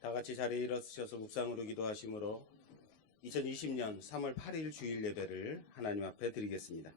다 같이 자리에 일어서셔서 묵상으로 기도하심으로 2020년 3월 8일 주일 예배를 하나님 앞에 드리겠습니다.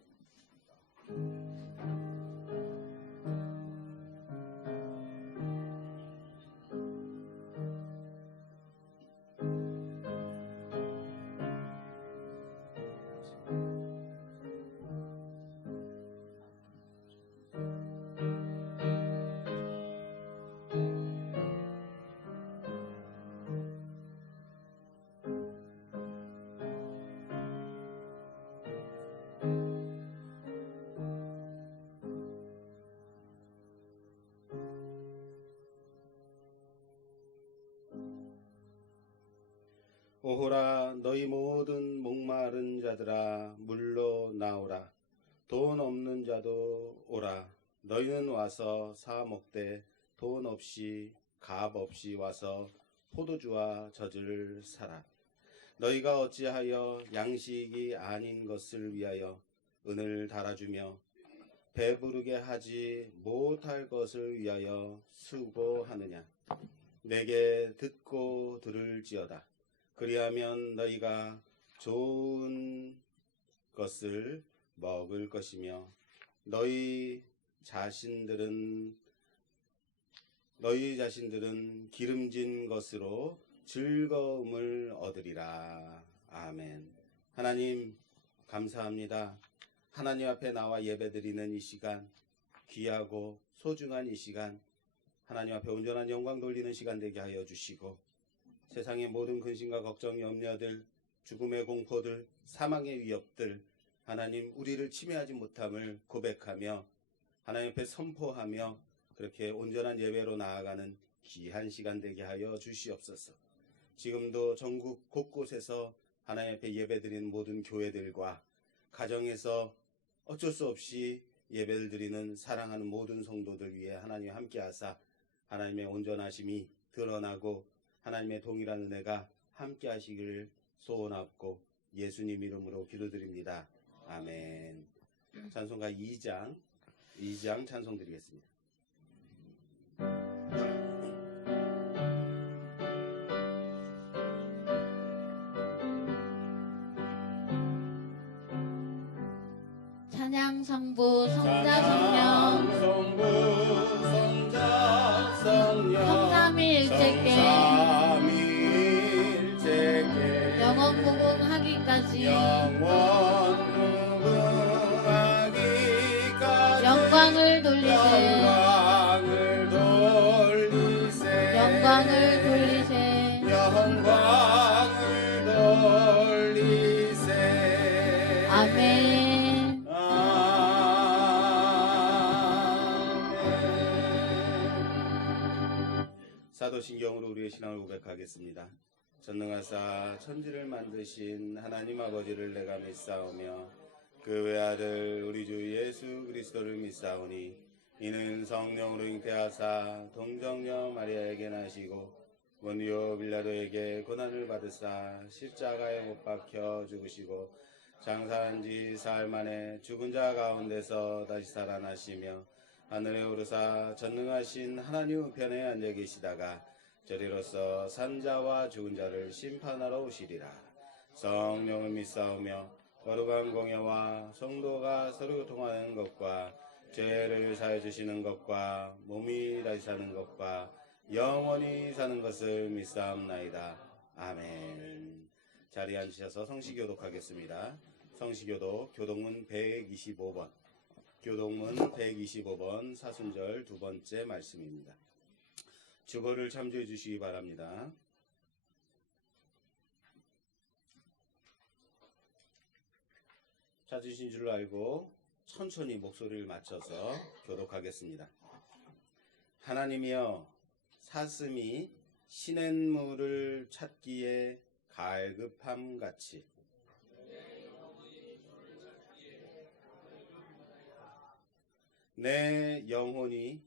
오호라 너희 모든 목마른 자들아 물로 나오라. 돈 없는 자도 오라. 너희는 와서 사 먹되 돈 없이 값 없이 와서 포도주와 젖을 사라. 너희가 어찌하여 양식이 아닌 것을 위하여 은을 달아주며 배부르게 하지 못할 것을 위하여 수고하느냐. 내게 듣고 들을지어다. 그리하면 너희가 좋은 것을 먹을 것이며 너희 자신들은 기름진 것으로 즐거움을 얻으리라. 아멘. 하나님 감사합니다. 하나님 앞에 나와 예배드리는 이 시간, 귀하고 소중한 이 시간, 하나님 앞에 온전한 영광 돌리는 시간 되게 하여 주시고, 세상의 모든 근심과 걱정, 염려들, 죽음의 공포들, 사망의 위협들, 하나님 우리를 침해하지 못함을 고백하며 하나님 앞에 선포하며 그렇게 온전한 예배로 나아가는 귀한 시간 되게 하여 주시옵소서. 지금도 전국 곳곳에서 하나님 앞에 예배드리는 모든 교회들과 가정에서 어쩔 수 없이 예배를 드리는 사랑하는 모든 성도들 위해 하나님 함께 하사 하나님의 온전하심이 드러나고 하나님의 동일한 은혜가 함께 하시기를 소원하고 예수님 이름으로 기도드립니다. 아멘. 찬송가 2장 찬송 드리겠습니다. 찬양 성부 성자 성령 성삼위일체께 영원 무궁하기까지 영광을 돌리세 아멘. 사도신경으로 우리의 신앙을 고백하겠습니다. 전능하사 천지를 만드신 하나님 아버지를 내가 믿사오며 그 외아들 우리 주 예수 그리스도를 믿사오니 이는 성령으로 잉태하사 동정녀 마리아에게 나시고 본디오 빌라도에게 고난을 받으사 십자가에 못 박혀 죽으시고 장사한 지 사흘 만에 죽은 자 가운데서 다시 살아나시며 하늘에 오르사 전능하신 하나님 우편에 앉아 계시다가 저리로서 산자와 죽은 자를 심판하러 오시리라. 성령을 믿사오며 거룩한 공예와 성도가 서로 교통하는 것과 죄를 사해 주시는 것과 몸이 다시 사는 것과 영원히 사는 것을 믿사옵나이다. 아멘. 자리에 앉으셔서 성시교독하겠습니다. 성시교독 교동문 125번 교동문 125번 사순절 두 번째 말씀입니다. 주보를 참조해 주시기 바랍니다. 찾으신 줄 알고 천천히 목소리를 맞춰서 교독하겠습니다. 하나님이여 사슴이 시냇물을 찾기에 갈급함같이 내 영혼이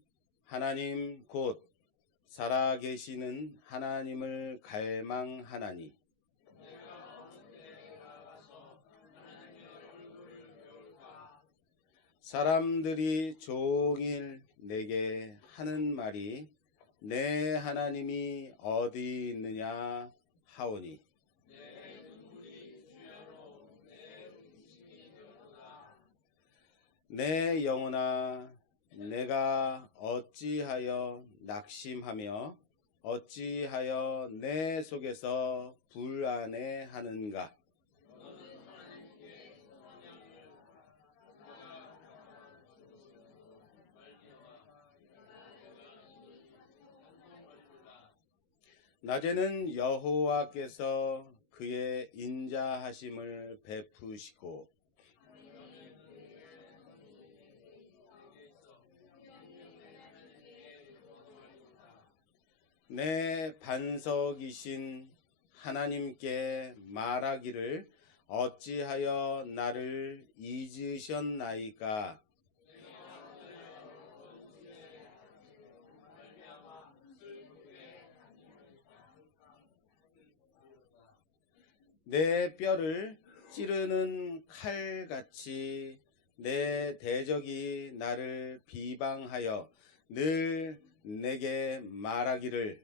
하나님 곧 살아계시는 하나님을 갈망하나니 사람들이 종일 내게 하는 말이 내 하나님이 어디 있느냐 하오니 내 영혼아 내가 어찌하여 낙심하며 어찌하여 내 속에서 불안해하는가. 낮에는 여호와께서 그의 인자하심을 베푸시고 내 반석이신 하나님께 말하기를 어찌하여 나를 잊으셨나이까. 내 뼈를 찌르는 칼같이 내 대적이 나를 비방하여 늘 내게 말하기를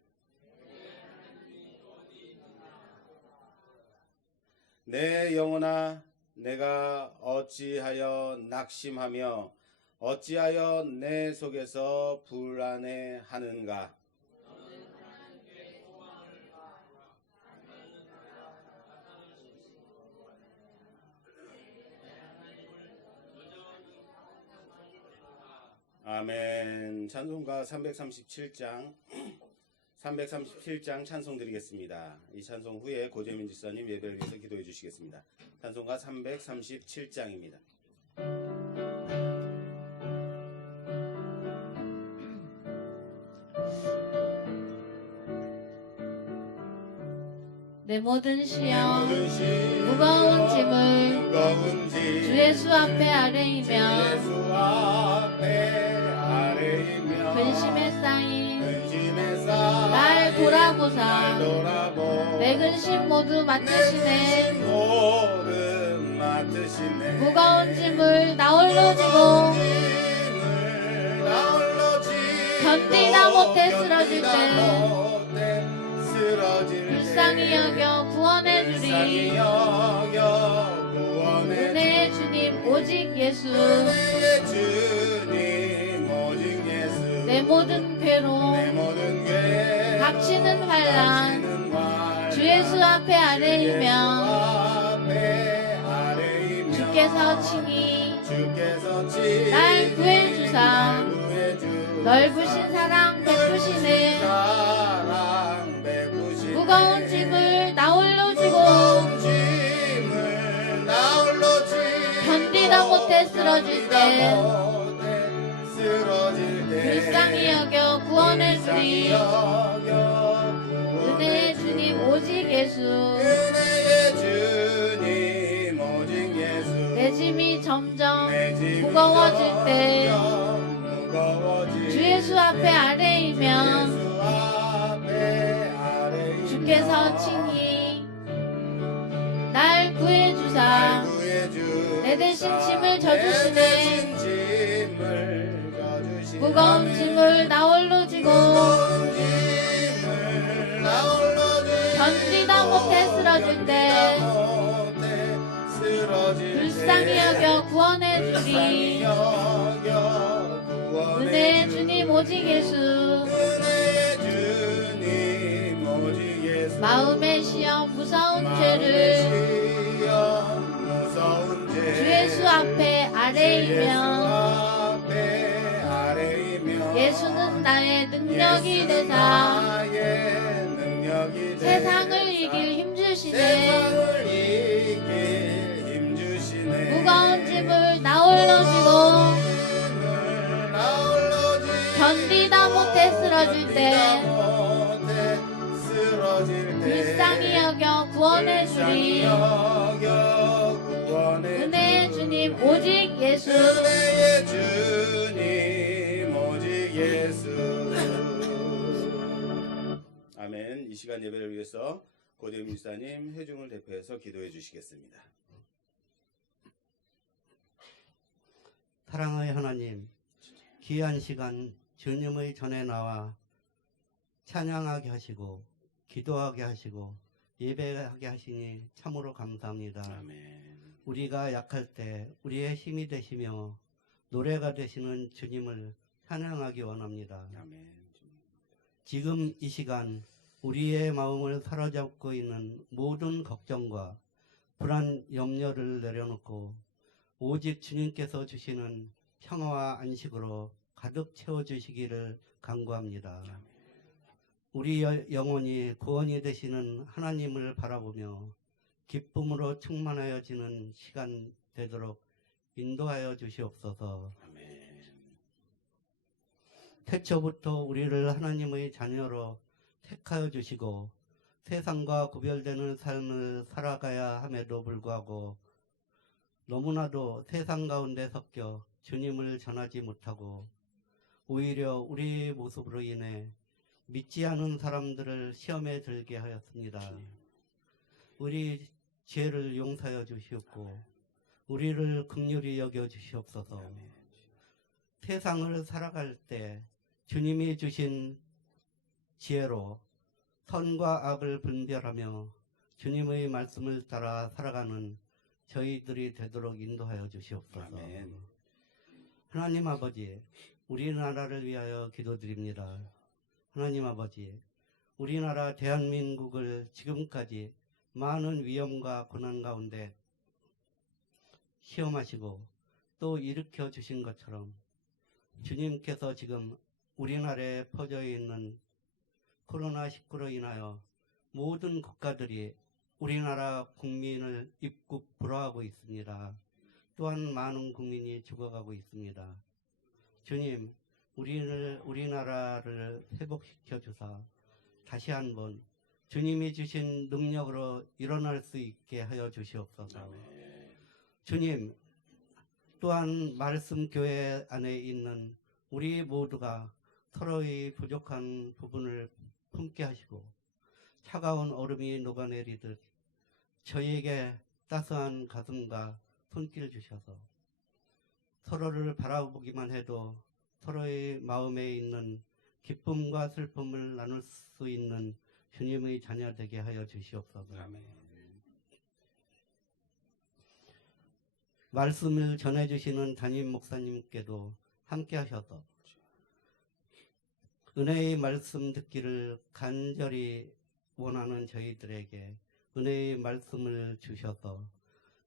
내 영혼아 내가 어찌하여 낙심하며 어찌하여 내 속에서 불안해하는가. 아멘. 찬송가 337장 찬송 드리겠습니다. 이 찬송 후에 고재민 집사님 예배를 위해서 기도해 주시겠습니다. 찬송가 337장입니다. 내 모든 시험 무거운 짐을 주 예수 앞에 아뢰이며 근심에 쌓인 날 돌아보사 내 근심 모두 맡으시네. 무거운 짐을 나 홀로 지고 견디다 못해 쓰러질 때 불쌍히 여겨 구원해 주리. 은혜의 주님 오직 예수. 내 모든 괴로움 닥치는 환난 주 예수 앞에 아뢰이며 주께서 친히 날 구해주사 넓으신 사랑 베푸시네. 무거운 짐을 나 홀로 지고 견디다 못해 쓰러질 때 불쌍히 여겨 구원해 주리. 은혜의 주님 오직 예수. 내 짐이 점점 무거워질 때 주 예수 앞에 아뢰이며 주께서 친히 날 구해주사 내 대신 짐을 져주시네. 무거운 짐을 나 홀로 지고 견디다 못해 쓰러질 때 불쌍히 여겨 구원해 주리. 은혜의 주님 오직 예수. 마음의 시험 무서운 죄를 주 예수 앞에 아뢰이며 예수는 나의 능력이 되사 세상을 이길 힘주시네. 무거운 짐을 나 홀로 지고 견디다 못해 쓰러질 때 불쌍히 여겨 구원해 주리. 은혜의 주님 오직 예수. 아멘. 이 시간 예배를 위해서 고재민 목사님 회중을 대표해서 기도해 주시겠습니다. 사랑의 하나님, 귀한 시간 주님의 전에 나와 찬양하게 하시고 기도하게 하시고 예배하게 하시니 참으로 감사합니다. 아멘. 우리가 약할 때 우리의 힘이 되시며 노래가 되시는 주님을 찬양하기 원합니다. 아멘. 지금 이 시간 우리의 마음을 사로잡고 있는 모든 걱정과 불안, 염려를 내려놓고 오직 주님께서 주시는 평화와 안식으로 가득 채워주시기를 간구합니다. 우리 영혼이 구원이 되시는 하나님을 바라보며 기쁨으로 충만하여지는 시간 되도록 인도하여 주시옵소서. 아멘. 태초부터 우리를 하나님의 자녀로 택하여 주시고 세상과 구별되는 삶을 살아가야 함에도 불구하고 너무나도 세상 가운데 섞여 주님을 전하지 못하고 오히려 우리 모습으로 인해 믿지 않은 사람들을 시험에 들게 하였습니다. 우리 죄를 용서하여 주시옵고 우리를 긍휼히 여겨 주시옵소서. 세상을 살아갈 때 주님이 주신 지혜로 선과 악을 분별하며 주님의 말씀을 따라 살아가는 저희들이 되도록 인도하여 주시옵소서. 아멘. 하나님 아버지, 우리나라를 위하여 기도드립니다. 하나님 아버지, 우리나라 대한민국을 지금까지 많은 위험과 고난 가운데 시험하시고 또 일으켜 주신 것처럼 주님께서 지금 우리나라에 퍼져 있는 코로나19로 인하여 모든 국가들이 우리나라 국민을 입국 불허하고 있습니다. 또한 많은 국민이 죽어가고 있습니다. 주님, 우리나라를 회복시켜 주사 다시 한번 주님이 주신 능력으로 일어날 수 있게 하여 주시옵소서. 아멘. 주님, 또한 말씀 교회 안에 있는 우리 모두가 서로의 부족한 부분을 품게 하시고 차가운 얼음이 녹아내리듯 저희에게 따스한 가슴과 손길 주셔서 서로를 바라보기만 해도 서로의 마음에 있는 기쁨과 슬픔을 나눌 수 있는 주님의 자녀 되게 하여 주시옵소서. 아멘. 말씀을 전해주시는 담임 목사님께도 함께 하셔서 은혜의 말씀 듣기를 간절히 원하는 저희들에게 은혜의 말씀을 주셔서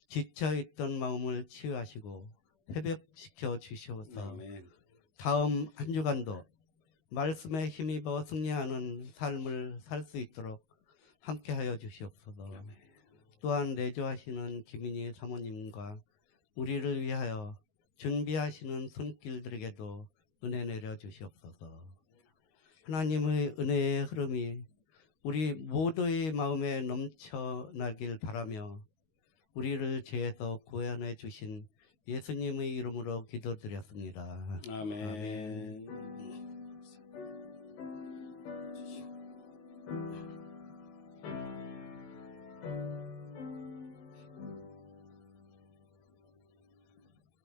지쳐있던 마음을 치유하시고 회복시켜 주시옵소서. 아멘. 다음 한 주간도 말씀에 힘입어 승리하는 삶을 살 수 있도록 함께하여 주시옵소서. 아멘. 또한 내조하시는 김인희 사모님과 우리를 위하여 준비하시는 손길들에게도 은혜 내려 주시옵소서. 하나님의 은혜의 흐름이 우리 모두의 마음에 넘쳐나길 바라며 우리를 죄에서 구원해 주신 예수님의 이름으로 기도드렸습니다. 아멘.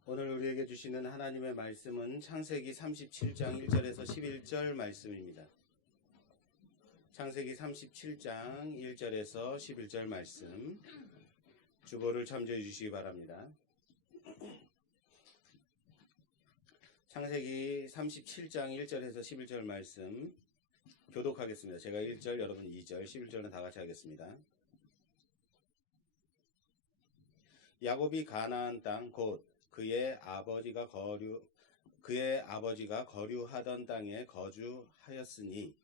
오늘 우리에게 주시는 하나님의 말씀은 창세기 37장 1절에서 11절 말씀입니다. 창세기 37장 1절에서 11절 말씀 주보를 참조해 주시기 바랍니다. 창세기 37장 1절에서 11절 말씀 교독하겠습니다. 제가 1절, 여러분 2절, 11절은 다 같이 하겠습니다. 야곱이 가나안 땅 곧 그의 아버지가 거류하던 땅에 거주하였으니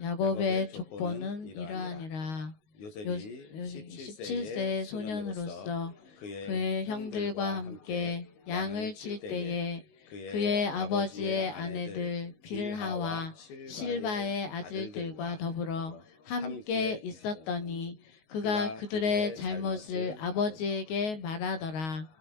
야곱의 족보는 이러하니라. 요셉이 17세의 소년으로서 그의 형들과 함께 양을 칠 때에 그의 아버지의 아내들 빌하와 실바의 아들들과 더불어 함께 있었더니 그가 그들의 잘못을 아버지에게 말하더라.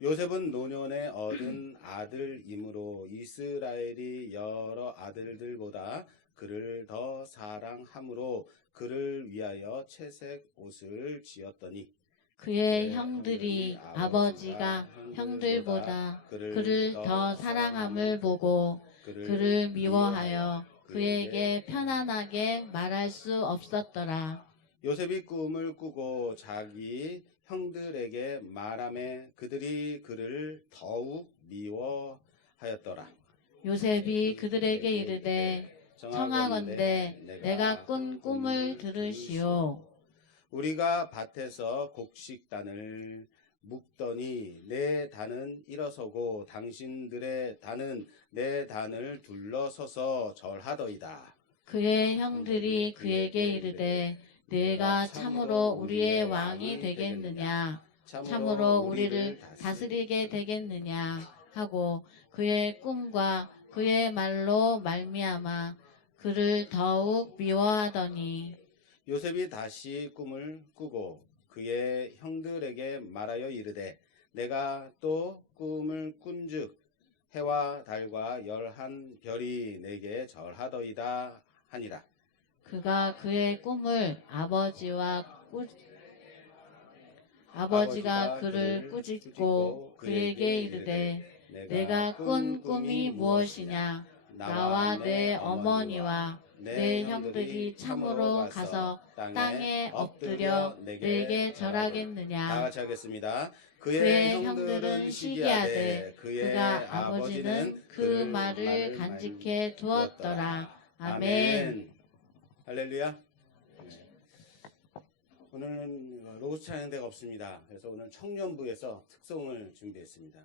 요셉은 노년에 얻은 아들이므로 이스라엘이 여러 아들들보다 그를 더 사랑함으로 그를 위하여 채색 옷을 지었더니 그의 형들이 아버지가 형들보다 그를 더 사랑함을 보고 그를 미워하여 그에게 편안하게 말할 수 없었더라. 요셉이 꿈을 꾸고 자기 형들에게 말하매 그들이 그를 더욱 미워하였더라. 요셉이 그들에게 이르되 청하건대 내가 꾼 꿈을 들으시오. 우리가 밭에서 곡식단을 묶더니 내 단은 일어서고 당신들의 단은 내 단을 둘러서서 절하더이다. 그의 형들이 그에게 이르되 네가 참으로 우리의 왕이 되겠느냐? 참으로 우리를 다스리게 되겠느냐? 하고 그의 꿈과 그의 말로 말미암아 그를 더욱 미워하더니 요셉이 다시 꿈을 꾸고 그의 형들에게 말하여 이르되 내가 또 꿈을 꾼즉 해와 달과 11별이 내게 절하더이다 하니라. 그가 그의 꿈을 아버지가 그를 꾸짖고 그에게 이르되 내가 꾼 꿈이 무엇이냐? 나와 내 어머니와 내 형들이 참으로 가서 땅에 엎드려 내게 다 절하겠느냐? 같이 하겠습니다. 그의 형들은 시기하되 그가 아버지는 그 말을 간직해 두었더라. 아멘. 할렐루야. 오늘은 로고스 찬양대가 없습니다. 그래서 오늘 청년부에서 특송을 준비했습니다.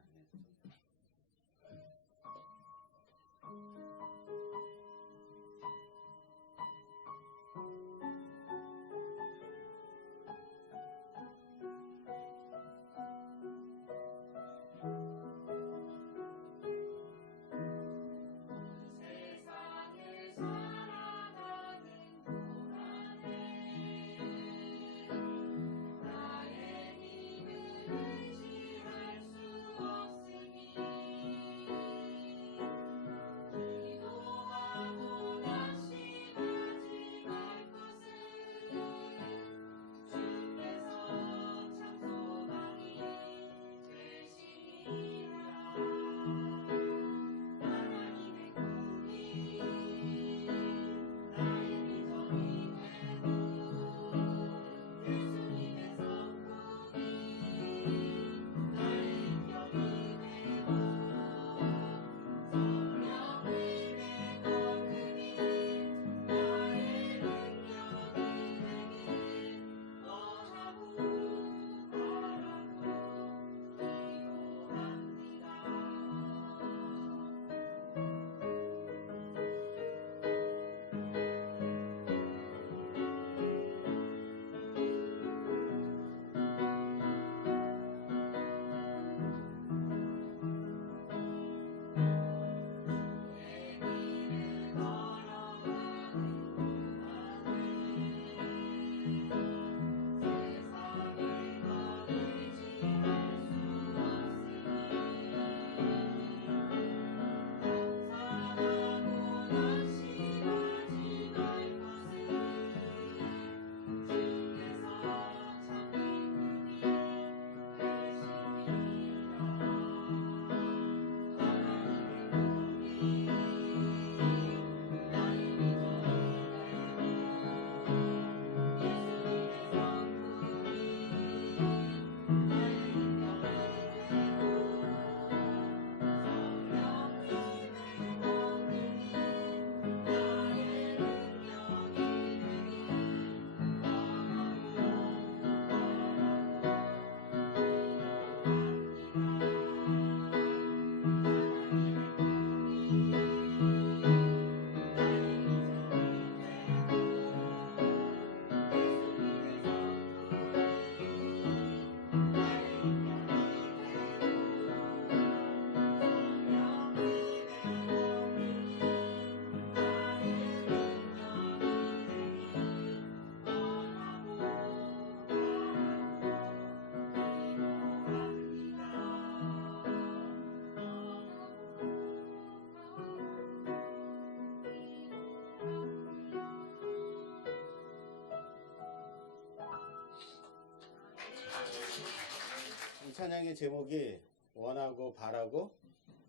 이 찬양의 제목이 원하고 바라고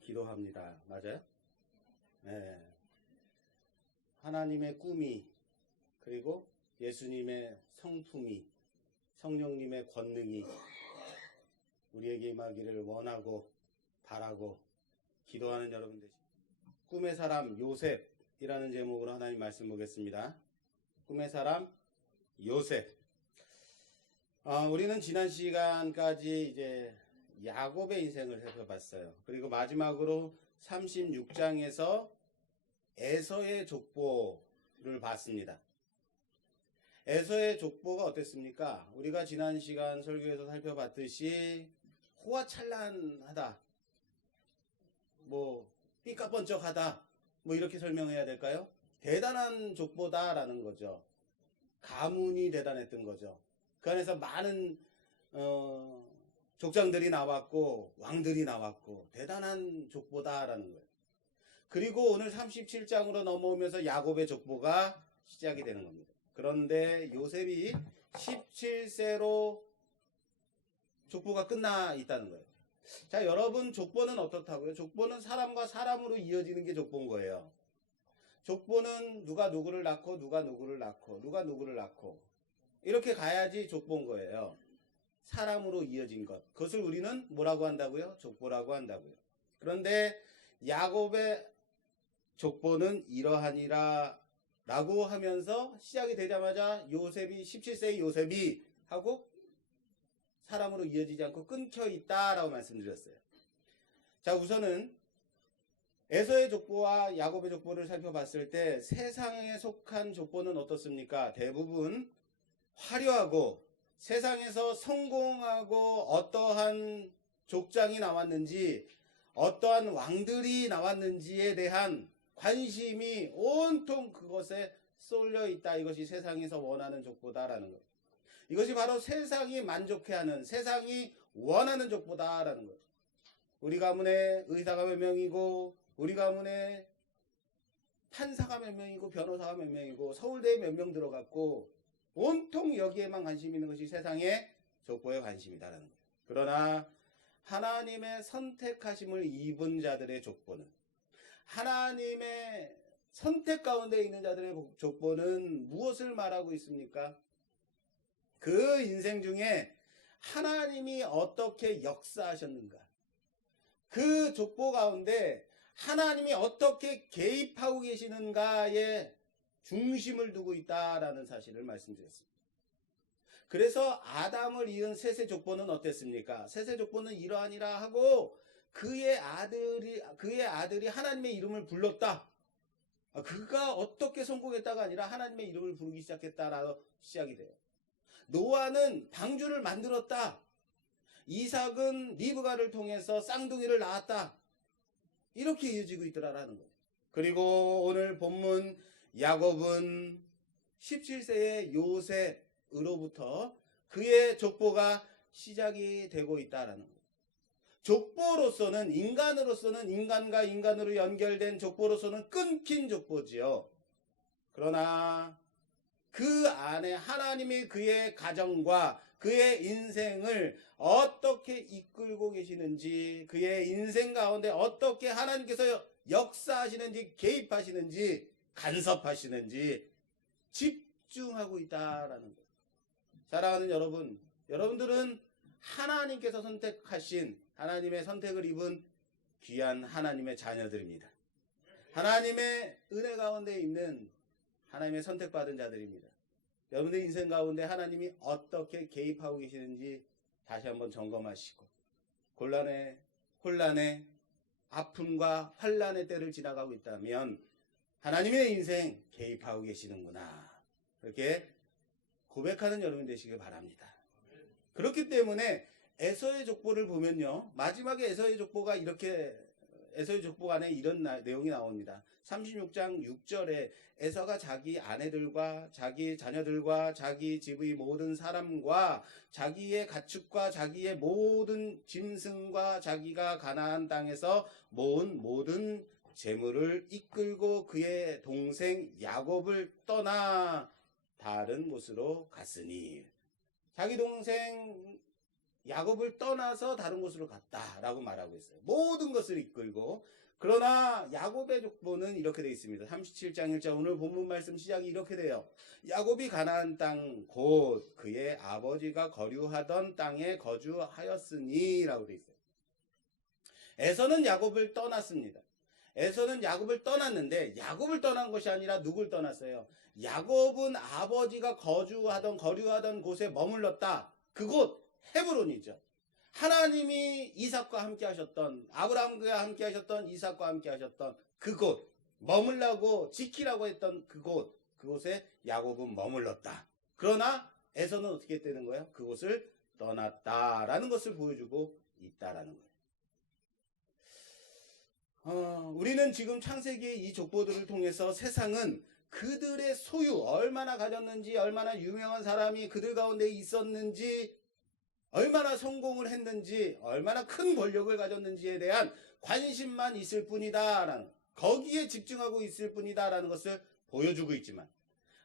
기도합니다. 맞아요? 네. 하나님의 꿈이, 그리고 예수님의 성품이, 성령님의 권능이 우리에게 임하기를 원하고 바라고 기도하는 여러분 되십시오. 꿈의 사람 요셉이라는 제목으로 하나님 말씀 보겠습니다. 꿈의 사람 요셉. 우리는 지난 시간까지 이제 야곱의 인생을 살펴봤어요. 그리고 마지막으로 36장에서 에서의 족보를 봤습니다. 에서의 족보가 어땠습니까? 우리가 지난 시간 설교에서 살펴봤듯이 호화찬란하다, 삐까번쩍하다, 이렇게 설명해야 될까요? 대단한 족보다라는 거죠. 가문이 대단했던 거죠. 그 안에서 많은 족장들이 나왔고 왕들이 나왔고 대단한 족보다라는 거예요. 그리고 오늘 37장으로 넘어오면서 야곱의 족보가 시작이 되는 겁니다. 그런데 요셉이 17세로 족보가 끝나 있다는 거예요. 자, 여러분, 족보는 어떻다고요? 족보는 사람과 사람으로 이어지는 게 족보인 거예요. 족보는 누가 누구를 낳고 누가 누구를 낳고 누가 누구를 낳고 이렇게 가야지 족보인 거예요. 사람으로 이어진 것. 그것을 우리는 뭐라고 한다고요? 족보라고 한다고요. 그런데 야곱의 족보는 이러하니라 라고 하면서 시작이 되자마자 요셉이 17세의 요셉이 하고 사람으로 이어지지 않고 끊겨 있다라고 말씀드렸어요. 자, 우선은 에서의 족보와 야곱의 족보를 살펴봤을 때 세상에 속한 족보는 어떻습니까? 대부분 화려하고 세상에서 성공하고 어떠한 족장이 나왔는지 어떠한 왕들이 나왔는지에 대한 관심이 온통 그것에 쏠려 있다. 이것이 세상에서 원하는 족보다라는 거예요. 이것이 바로 세상이 만족해하는, 세상이 원하는 족보다라는 거예요. 우리 가문에 의사가 몇 명이고 우리 가문에 판사가 몇 명이고 변호사가 몇 명이고 서울대에 몇 명 들어갔고 온통 여기에만 관심 있는 것이 세상의 족보에 관심이다라는 거예요. 그러나 하나님의 선택하심을 입은 자들의 족보는, 하나님의 선택 가운데 있는 자들의 족보는 무엇을 말하고 있습니까? 그 인생 중에 하나님이 어떻게 역사하셨는가, 그 족보 가운데 하나님이 어떻게 개입하고 계시는가에 중심을 두고 있다라는 사실을 말씀드렸습니다. 그래서 아담을 이은 셋의 족보는 어땠습니까? 셋의 족보는 이러하니라 하고 그의 아들이 하나님의 이름을 불렀다. 그가 어떻게 성공했다가 아니라 하나님의 이름을 부르기 시작했다라고 시작이 돼요. 노아는 방주를 만들었다. 이삭은 리브가를 통해서 쌍둥이를 낳았다. 이렇게 이어지고 있더라라는 거예요. 그리고 오늘 본문 야곱은 17세의 요셉으로부터 그의 족보가 시작이 되고 있다라는 거예요. 족보로서는, 인간으로서는, 인간과 인간으로 연결된 족보로서는 끊긴 족보지요. 그러나 그 안에 하나님이 그의 가정과 그의 인생을 어떻게 이끌고 계시는지, 그의 인생 가운데 어떻게 하나님께서 역사하시는지, 개입하시는지, 간섭하시는지 집중하고 있다라는 거예요. 사랑하는 여러분, 여러분들은 하나님께서 선택하신, 하나님의 선택을 입은 귀한 하나님의 자녀들입니다. 하나님의 은혜 가운데 있는 하나님의 선택받은 자들입니다. 여러분들 인생 가운데 하나님이 어떻게 개입하고 계시는지 다시 한번 점검하시고, 혼란에 아픔과 환란의 때를 지나가고 있다면 하나님의 인생 개입하고 계시는구나, 그렇게 고백하는 여러분 되시길 바랍니다. 그렇기 때문에 에서의 족보를 보면요, 마지막에 에서의 족보가 에서의 족보 안에 이런 내용이 나옵니다. 36장 6절에 에서가 자기 아내들과 자기 자녀들과 자기 집의 모든 사람과 자기의 가축과 자기의 모든 짐승과 자기가 가나안 땅에서 모은 모든 재물을 이끌고 그의 동생 야곱을 떠나 다른 곳으로 갔으니, 자기 동생 야곱을 떠나서 다른 곳으로 갔다라고 말하고 있어요. 모든 것을 이끌고. 그러나 야곱의 족보는 이렇게 되어 있습니다. 37장 1절 오늘 본문 말씀 시작이 이렇게 돼요. 야곱이 가나안 땅 곧 그의 아버지가 거류하던 땅에 거주하였으니 라고 되어 있어요. 에서는 야곱을 떠났습니다. 에서는 야곱을 떠났는데 야곱을 떠난 것이 아니라 누굴 떠났어요? 야곱은 아버지가 거류하던 곳에 머물렀다. 그곳 헤브론이죠. 하나님이 이삭과 함께 하셨던, 아브라함과 함께 하셨던, 이삭과 함께 하셨던 그곳, 머물라고 지키라고 했던 그곳에 야곱은 머물렀다. 그러나 에서는 어떻게 되는 거예요? 그곳을 떠났다라는 것을 보여주고 있다라는 거예요. 우리는 지금 창세기의 이 족보들을 통해서 세상은 그들의 소유, 얼마나 가졌는지, 얼마나 유명한 사람이 그들 가운데 있었는지, 얼마나 성공을 했는지, 얼마나 큰 권력을 가졌는지에 대한 관심만 있을 뿐이다. 거기에 집중하고 있을 뿐이다라는 것을 보여주고 있지만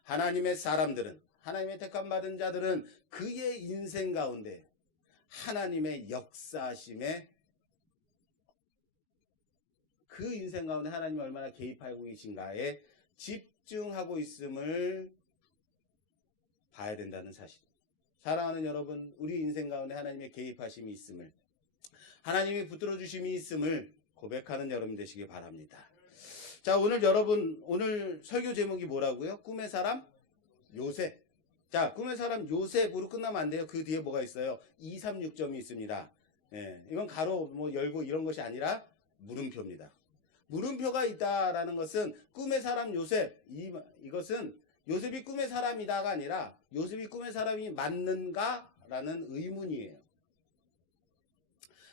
하나님의 사람들은, 하나님의 택함받은 자들은 그의 인생 가운데 하나님의 역사심에, 그 인생 가운데 하나님이 얼마나 개입하고 계신가에 집중하고 있음을 봐야 된다는 사실. 사랑하는 여러분, 우리 인생 가운데 하나님의 개입하심이 있음을, 하나님이 붙들어 주심이 있음을 고백하는 여러분 되시기 바랍니다. 자, 오늘 설교 제목이 뭐라고요? 꿈의 사람 요셉. 자, 꿈의 사람 요셉으로 끝나면 안 돼요. 그 뒤에 뭐가 있어요? 2, 3, 6점이 있습니다. 예, 이건 가로 열고 이런 것이 아니라 물음표입니다. 물음표가 있다라는 것은 꿈의 사람 요셉, 이것은 요셉이 꿈의 사람이다가 아니라 요셉이 꿈의 사람이 맞는가라는 의문이에요.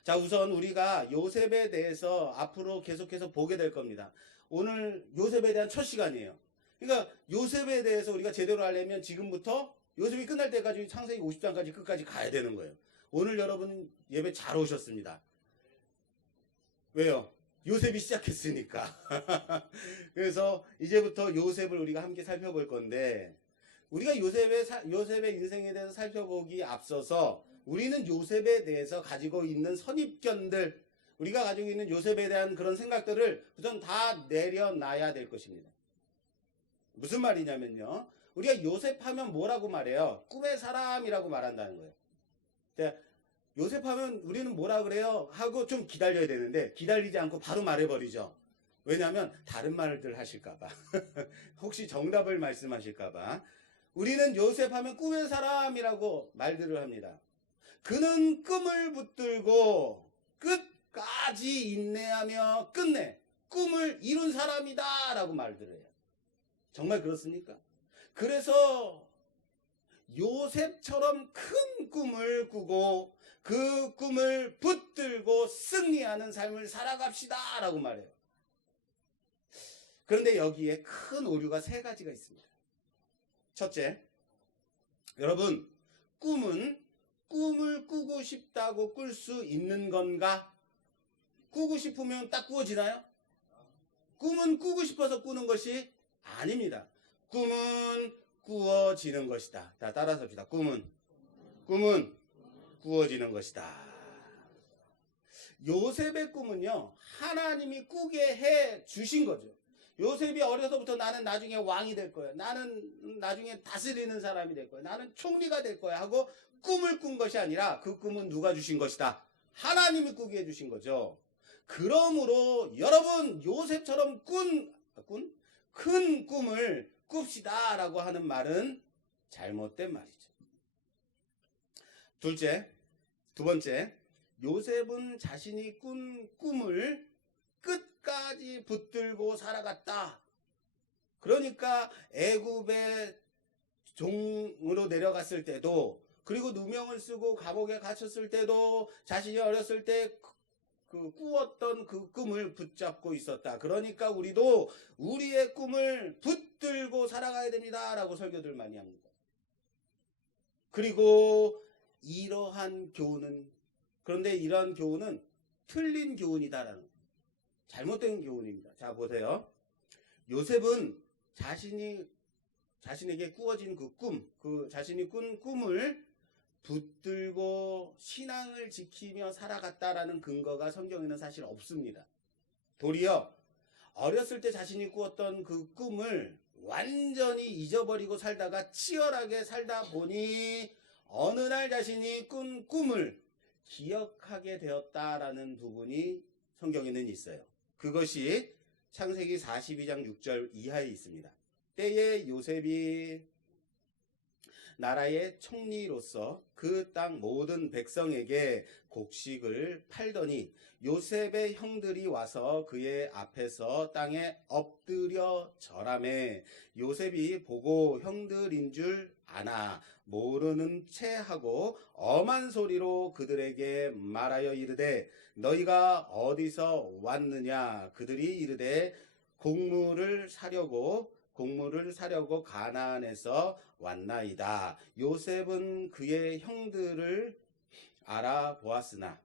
자, 우선 우리가 요셉에 대해서 앞으로 계속해서 보게 될 겁니다. 오늘 요셉에 대한 첫 시간이에요. 그러니까 요셉에 대해서 우리가 제대로 하려면 지금부터 요셉이 끝날 때까지 창세기 50장까지 끝까지 가야 되는 거예요. 오늘 여러분 예배 잘 오셨습니다. 왜요? 요셉이 시작했으니까. 그래서 이제부터 요셉을 우리가 함께 살펴볼 건데, 우리가 요셉의 인생에 대해서 살펴보기 앞서서 우리는 요셉에 대해서 가지고 있는 선입견들, 우리가 가지고 있는 요셉에 대한 그런 생각들을 우선 다 내려놔야 될 것입니다. 무슨 말이냐면요, 우리가 요셉하면 뭐라고 말해요? 꿈의 사람이라고 말한다는 거예요. 요셉하면 우리는 뭐라 그래요? 하고 좀 기다려야 되는데 기다리지 않고 바로 말해버리죠. 왜냐하면 다른 말들 하실까봐. 혹시 정답을 말씀하실까봐. 우리는 요셉하면 꿈의 사람이라고 말들을 합니다. 그는 꿈을 붙들고 끝까지 인내하며 끝내 꿈을 이룬 사람이다 라고 말들을 해요. 정말 그렇습니까? 그래서 요셉처럼 큰 꿈을 꾸고 그 꿈을 붙들고 승리하는 삶을 살아갑시다 라고 말해요. 그런데 여기에 큰 오류가 3가지가 있습니다. 첫째, 여러분, 꿈은 꿈을 꾸고 싶다고 꿀 수 있는 건가? 꾸고 싶으면 딱 꾸어지나요? 꿈은 꾸고 싶어서 꾸는 것이 아닙니다. 꿈은 꾸어지는 것이다. 다 따라서 합시다. 꿈은 꾸어지는 것이다. 요셉의 꿈은요, 하나님이 꾸게 해 주신 거죠. 요셉이 어려서부터 나는 나중에 왕이 될 거야, 나는 나중에 다스리는 사람이 될 거야, 나는 총리가 될 거야 하고 꿈을 꾼 것이 아니라 그 꿈은 누가 주신 것이다? 하나님이 꾸게 해주신 거죠. 그러므로 여러분, 요셉처럼 큰 꿈을 꿉시다 라고 하는 말은 잘못된 말이죠. 두 번째, 요셉은 자신이 꾼 꿈을 끝까지 붙들고 살아갔다. 그러니까 애굽의 종으로 내려갔을 때도, 그리고 누명을 쓰고 감옥에 갇혔을 때도 자신이 어렸을 때 그 꾸었던 그 꿈을 붙잡고 있었다. 그러니까 우리도 우리의 꿈을 붙들고 살아가야 됩니다 라고 설교들 많이 합니다. 그리고 이러한 교훈은, 그런데 이러한 교훈은 틀린 교훈이다라는, 잘못된 교훈입니다. 자, 보세요. 요셉은 자신에게 꾸어진 그 자신이 꾼 꿈을 붙들고 신앙을 지키며 살아갔다라는 근거가 성경에는 사실 없습니다. 도리어 어렸을 때 자신이 꾸었던 그 꿈을 완전히 잊어버리고 살다가 치열하게 살다 보니 어느 날 자신이 꾼 꿈을 기억하게 되었다라는 부분이 성경에는 있어요. 그것이 창세기 42장 6절 이하에 있습니다. 때에 요셉이 나라의 총리로서 그 땅 모든 백성에게 곡식을 팔더니 요셉의 형들이 와서 그의 앞에서 땅에 엎드려 절하매 요셉이 보고 형들인 줄 아나 모르는 채 하고 엄한 소리로 그들에게 말하여 이르되 너희가 어디서 왔느냐. 그들이 이르되 곡물을 사려고 가나안에서 왔나이다. 요셉은 그의 형들을 알아보았으나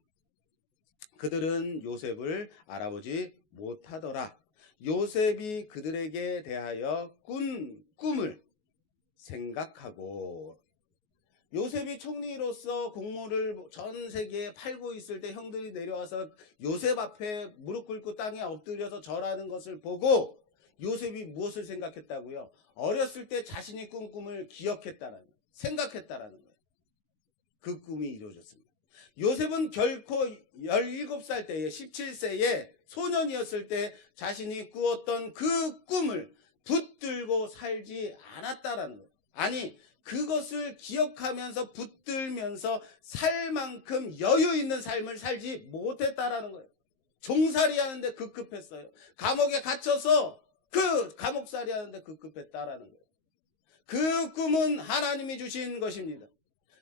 그들은 요셉을 알아보지 못하더라. 요셉이 그들에게 대하여 꾼 꿈을 생각하고 요셉이 총리로서 곡물을 전 세계에 팔고 있을 때 형들이 내려와서 요셉 앞에 무릎 꿇고 땅에 엎드려서 절하는 것을 보고 요셉이 무엇을 생각했다고요? 어렸을 때 자신이 꾼 꿈을 기억했다라는 거예요. 생각했다라는 거예요. 그 꿈이 이루어졌습니다. 요셉은 결코 17살 때에 17세에 소년이었을 때 자신이 꾸었던 그 꿈을 붙들고 살지 않았다라는 거예요. 아니 그것을 기억하면서 붙들면서 살 만큼 여유 있는 삶을 살지 못했다라는 거예요. 종살이 하는데 급급했어요. 감옥에 갇혀서 그 감옥살이 하는데 급급했다라는 거예요. 그 꿈은 하나님이 주신 것입니다.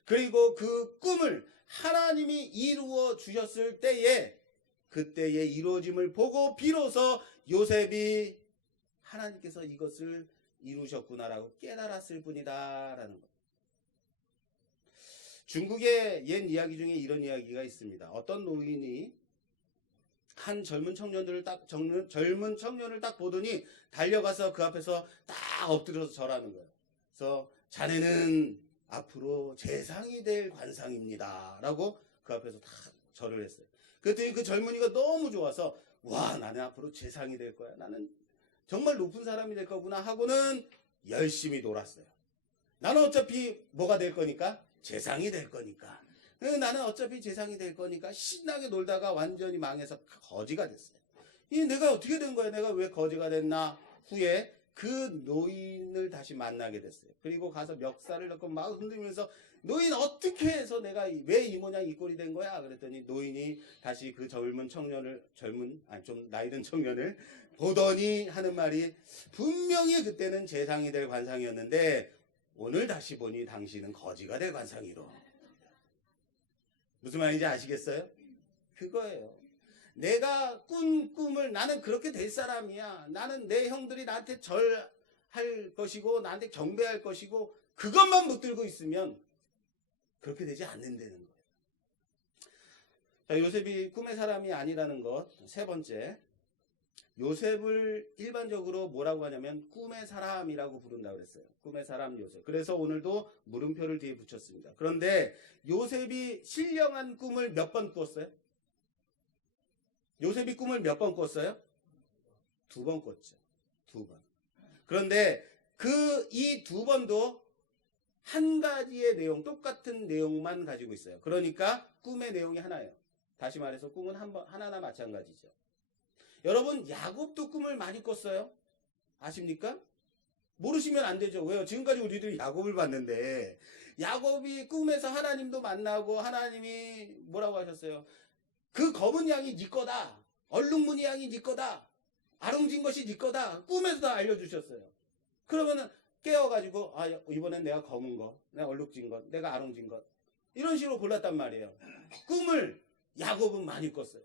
그리고 그 꿈을 하나님이 이루어 주셨을 때에 그때의 이루어짐을 보고 비로소 요셉이 하나님께서 이것을 이루셨구나라고 깨달았을 뿐이다라는 것. 중국의 옛 이야기 중에 이런 이야기가 있습니다. 어떤 노인이 한 젊은 청년을 딱 보더니 달려가서 그 앞에서 딱 엎드려서 절하는 거예요. 그래서 자네는 앞으로 재상이 될 관상입니다 라고 그 앞에서 다 절을 했어요. 그랬더니 그 젊은이가 너무 좋아서 와 나는 앞으로 재상이 될 거야. 나는 정말 높은 사람이 될 거구나 하고는 열심히 놀았어요. 나는 어차피 뭐가 될 거니까? 재상이 될 거니까. 나는 어차피 재상이 될 거니까 신나게 놀다가 완전히 망해서 거지가 됐어요. 내가 어떻게 된 거야? 내가 왜 거지가 됐나? 후에 그 노인을 다시 만나게 됐어요. 그리고 가서 멱살을 넣고 막 흔들면서 노인 어떻게 해서 내가 왜 이 모양 이 꼴이 된 거야? 그랬더니 노인이 다시 그 좀 나이 든 청년을 보더니 하는 말이 분명히 그때는 재상이 될 관상이었는데 오늘 다시 보니 당신은 거지가 될 관상이로. 무슨 말인지 아시겠어요? 그거예요. 내가 꾼 꿈을 나는 그렇게 될 사람이야. 나는 내 형들이 나한테 절할 것이고 나한테 경배할 것이고 그것만 붙들고 있으면 그렇게 되지 않는다는 거예요. 자, 요셉이 꿈의 사람이 아니라는 것. 세 번째. 요셉을 일반적으로 뭐라고 하냐면 꿈의 사람이라고 부른다고 그랬어요. 꿈의 사람 요셉. 그래서 오늘도 물음표를 뒤에 붙였습니다. 그런데 요셉이 신령한 꿈을 몇 번 꿨어요? 요셉이 꿈을 몇 번 꿨어요? 2번 꿨죠. 2번. 그런데 이 2번도 한 가지의 내용, 똑같은 내용만 가지고 있어요. 그러니까 꿈의 내용이 하나예요. 다시 말해서 꿈은 하나나 마찬가지죠. 여러분 야곱도 꿈을 많이 꿨어요? 아십니까? 모르시면 안 되죠. 왜요? 지금까지 우리들이 야곱을 봤는데 야곱이 꿈에서 하나님도 만나고 하나님이 뭐라고 하셨어요? 그 검은 양이 네 거다. 얼룩무늬 양이 네 거다. 아롱진 것이 네 거다. 꿈에서 다 알려주셨어요. 그러면은 깨어가지고 이번엔 내가 검은 거, 내가 얼룩진 것, 내가 아롱진 것 이런 식으로 골랐단 말이에요. 꿈을 야곱은 많이 꿨어요.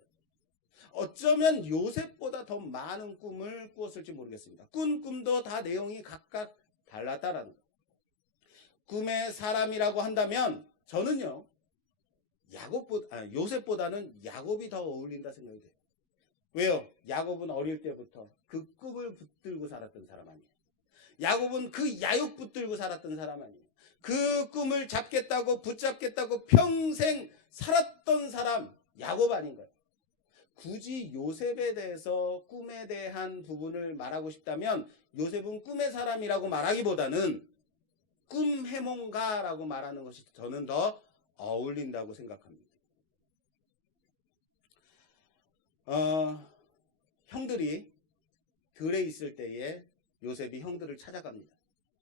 어쩌면 요셉보다 더 많은 꿈을 꾸었을지 모르겠습니다. 꾼 꿈도 다 내용이 각각 달랐다라는 거예요. 꿈의 사람이라고 한다면 저는요 요셉보다는 야곱이 더 어울린다 생각이 돼요. 왜요? 야곱은 어릴 때부터 그 꿈을 붙들고 살았던 사람 아니에요. 야곱은 그 야육 붙들고 살았던 사람 아니에요. 그 꿈을 잡겠다고 붙잡겠다고 평생 살았던 사람 야곱 아닌가요? 굳이 요셉에 대해서 꿈에 대한 부분을 말하고 싶다면 요셉은 꿈의 사람이라고 말하기보다는 꿈 해몽가라고 말하는 것이 저는 더 어울린다고 생각합니다. 형들이 들에 있을 때에 요셉이 형들을 찾아갑니다.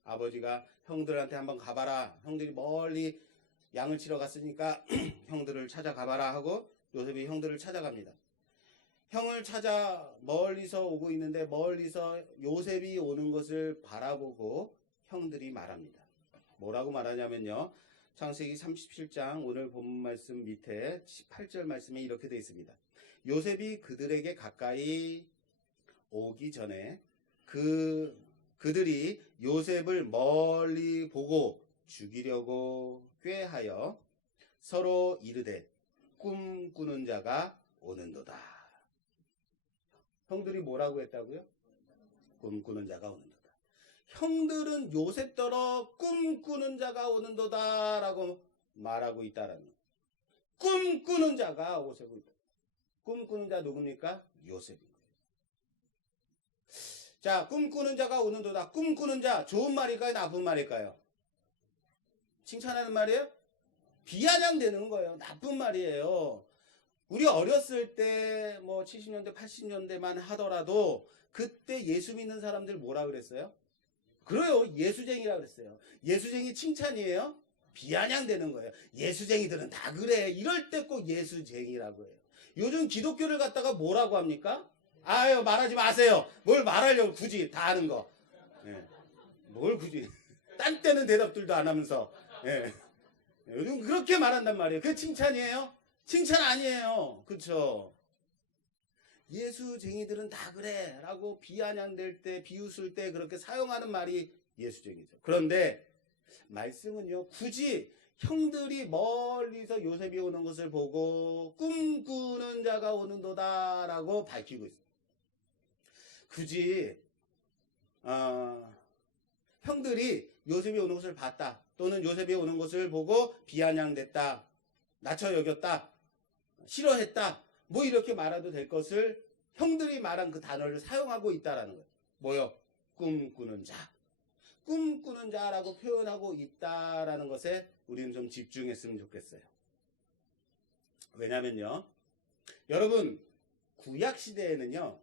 아버지가 형들한테 한번 가봐라. 형들이 멀리 양을 치러 갔으니까 형들을 찾아가봐라 하고 요셉이 형들을 찾아갑니다. 형을 찾아 멀리서 오고 있는데 멀리서 요셉이 오는 것을 바라보고 형들이 말합니다. 뭐라고 말하냐면요. 창세기 37장 오늘 본문 말씀 밑에 18절 말씀에 이렇게 되어 있습니다. 요셉이 그들에게 가까이 오기 전에 그들이 요셉을 멀리 보고 죽이려고 꾀하여 서로 이르되 꿈꾸는 자가 오는도다. 형들이 뭐라고 했다고요? 꿈꾸는 자가 오는도다. 형들은 요셉더러 꿈꾸는 자가 오는도다 라고 말하고 있다라는 거예요. 꿈꾸는 자가 오고 있다. 꿈꾸는 자 누굽니까? 요셉입니다. 자, 꿈꾸는 자가 오는도다. 꿈꾸는 자 좋은 말일까요? 나쁜 말일까요? 칭찬하는 말이에요? 비아냥되는 거예요. 나쁜 말이에요. 우리 어렸을 때 뭐 70년대 80년대만 하더라도 그때 예수 믿는 사람들 뭐라 그랬어요? 그래요. 예수쟁이라 그랬어요. 예수쟁이 칭찬이에요? 비아냥되는 거예요. 예수쟁이들은 다 그래. 이럴 때 꼭 예수쟁이라고 해요. 요즘 기독교를 갖다가 뭐라고 합니까? 아유, 말하지 마세요. 뭘 말하려고 굳이 다 아는 거. 예. 뭘 굳이. 딴 때는 대답들도 안 하면서. 예. 요즘 그렇게 말한단 말이에요. 그게 칭찬이에요? 칭찬 아니에요. 그쵸? 예수쟁이들은 다 그래 라고 비아냥될 때 비웃을 때 그렇게 사용하는 말이 예수쟁이죠. 그런데 말씀은요 굳이 형들이 멀리서 요셉이 오는 것을 보고 꿈꾸는 자가 오는도다 라고 밝히고 있어요. 굳이 형들이 요셉이 오는 것을 봤다 또는 요셉이 오는 것을 보고 비아냥됐다 낮춰 여겼다 싫어했다 뭐 이렇게 말해도 될 것을 형들이 말한 그 단어를 사용하고 있다라는 거예요. 뭐요? 꿈꾸는 자. 꿈꾸는 자라고 표현하고 있다라는 것에 우리는 좀 집중했으면 좋겠어요. 왜냐면요. 여러분 구약시대에는요.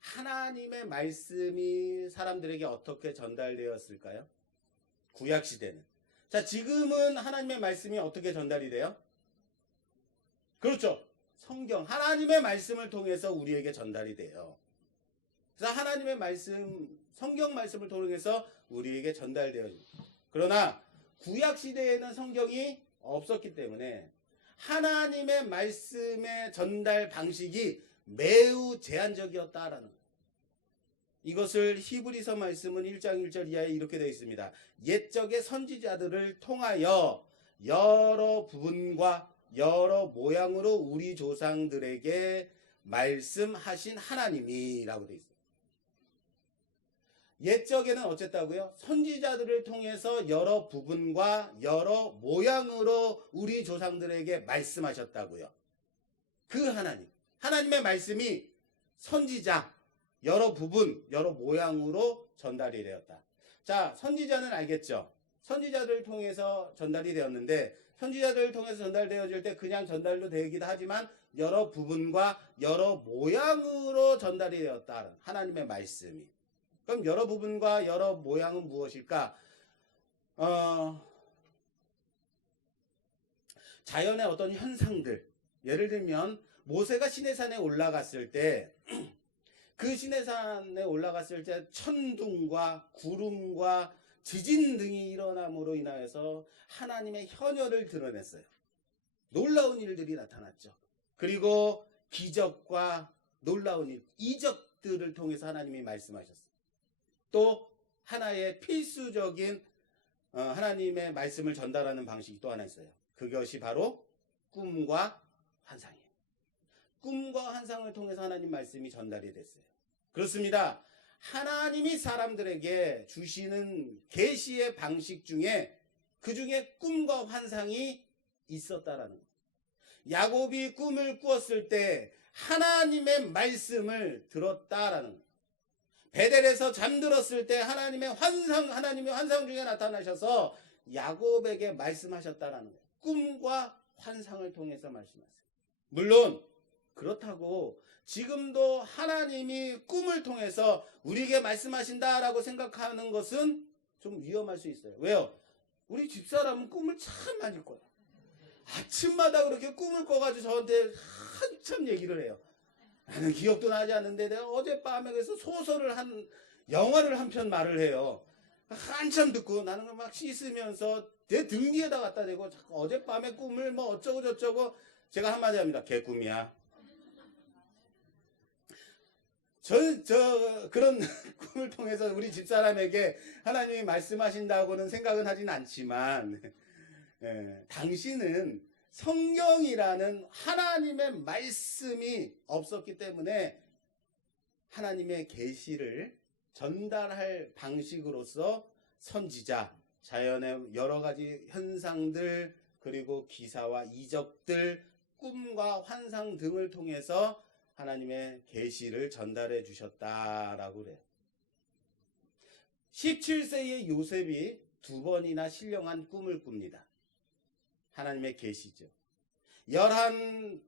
하나님의 말씀이 사람들에게 어떻게 전달되었을까요? 구약시대는. 자, 지금은 하나님의 말씀이 어떻게 전달이 돼요? 그렇죠. 성경, 하나님의 말씀을 통해서 우리에게 전달이 돼요. 그래서 하나님의 말씀, 성경 말씀을 통해서 우리에게 전달되어요. 그러나 구약시대에는 성경이 없었기 때문에 하나님의 말씀의 전달 방식이 매우 제한적이었다라는 거예요. 이것을 히브리서 말씀은 1장 1절 이하에 이렇게 되어 있습니다. 옛적의 선지자들을 통하여 여러 부분과 여러 모양으로 우리 조상들에게 말씀하신 하나님이라고 되어 있어요. 옛적에는 어쨌다고요? 선지자들을 통해서 여러 부분과 여러 모양으로 우리 조상들에게 말씀하셨다고요. 그 하나님, 하나님의 말씀이 선지자, 여러 부분, 여러 모양으로 전달이 되었다. 자, 선지자는 알겠죠? 선지자들을 통해서 전달이 되었는데 선지자들을 통해서 전달되어질 때 그냥 전달도 되기도 하지만 여러 부분과 여러 모양으로 전달이 되었다. 하나님의 말씀이. 그럼 여러 부분과 여러 모양은 무엇일까? 자연의 어떤 현상들. 예를 들면 모세가 시내산에 올라갔을 때 그 시내산에 올라갔을 때 천둥과 구름과 지진 등이 일어남으로 인하여서 하나님의 현열을 드러냈어요. 놀라운 일들이 나타났죠. 그리고 기적과 놀라운 일, 이적들을 통해서 하나님이 말씀하셨어요. 또 하나의 필수적인 하나님의 말씀을 전달하는 방식이 또 하나 있어요. 그것이 바로 꿈과 환상이에요. 꿈과 환상을 통해서 하나님 말씀이 전달이 됐어요. 그렇습니다. 하나님이 사람들에게 주시는 계시의 방식 중에 그 중에 꿈과 환상이 있었다라는 거예요. 야곱이 꿈을 꾸었을 때 하나님의 말씀을 들었다라는 거예요. 베델에서 잠들었을 때 하나님의 환상 중에 나타나셔서 야곱에게 말씀하셨다라는 거예요. 꿈과 환상을 통해서 말씀하세요. 물론 그렇다고 지금도 하나님이 꿈을 통해서 우리에게 말씀하신다라고 생각하는 것은 좀 위험할 수 있어요. 왜요? 우리 집사람은 꿈을 참 많이 꿔요. 아침마다 그렇게 꿈을 꿔가지고 저한테 한참 얘기를 해요. 나는 기억도 나지 않는데 내가 어젯밤에 그래서 영화를 한 편 말을 해요. 한참 듣고 나는 막 씻으면서 내 등 뒤에다 갖다 대고 자꾸 어젯밤에 꿈을 뭐 어쩌고 저쩌고 제가 한마디 합니다. 개꿈이야. 그런 꿈을 통해서 우리 집사람에게 하나님이 말씀하신다고는 생각은 하진 않지만, 당신은 성경이라는 하나님의 말씀이 없었기 때문에 하나님의 계시를 전달할 방식으로서 선지자, 자연의 여러 가지 현상들, 그리고 기사와 이적들, 꿈과 환상 등을 통해서 하나님의 계시를 전달해 주셨다라고 그래요. 17세의 요셉이 2번이나 신령한 꿈을 꿉니다. 하나님의 계시죠. 11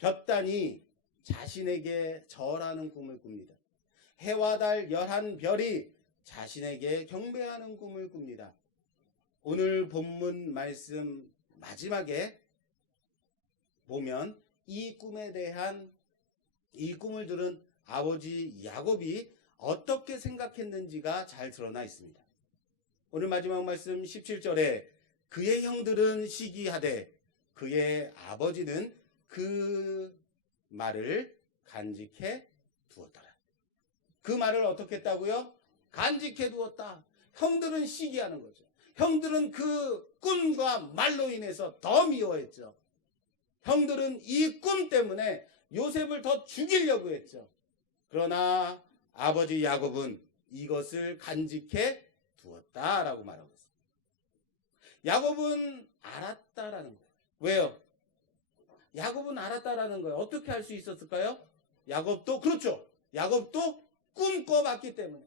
볕단이 자신에게 절하는 꿈을 꿉니다. 해와 달 11별이 자신에게 경배하는 꿈을 꿉니다. 오늘 본문 말씀 마지막에 보면 이 꿈에 대한 이 꿈을 들은 아버지 야곱이 어떻게 생각했는지가 잘 드러나 있습니다. 오늘 마지막 말씀 17절에 그의 형들은 시기하되 그의 아버지는 그 말을 간직해 두었더라. 그 말을 어떻게 했다고요? 간직해 두었다. 형들은 시기하는 거죠. 형들은 그 꿈과 말로 인해서 더 미워했죠. 형들은 이 꿈 때문에 요셉을 더 죽이려고 했죠. 그러나 아버지 야곱은 이것을 간직해 두었다라고 말하고 있습니다. 야곱은 알았다라는 거예요. 왜요? 야곱은 알았다라는 거예요. 어떻게 할 수 있었을까요? 야곱도 그렇죠. 야곱도 꿈꿔봤기 때문에,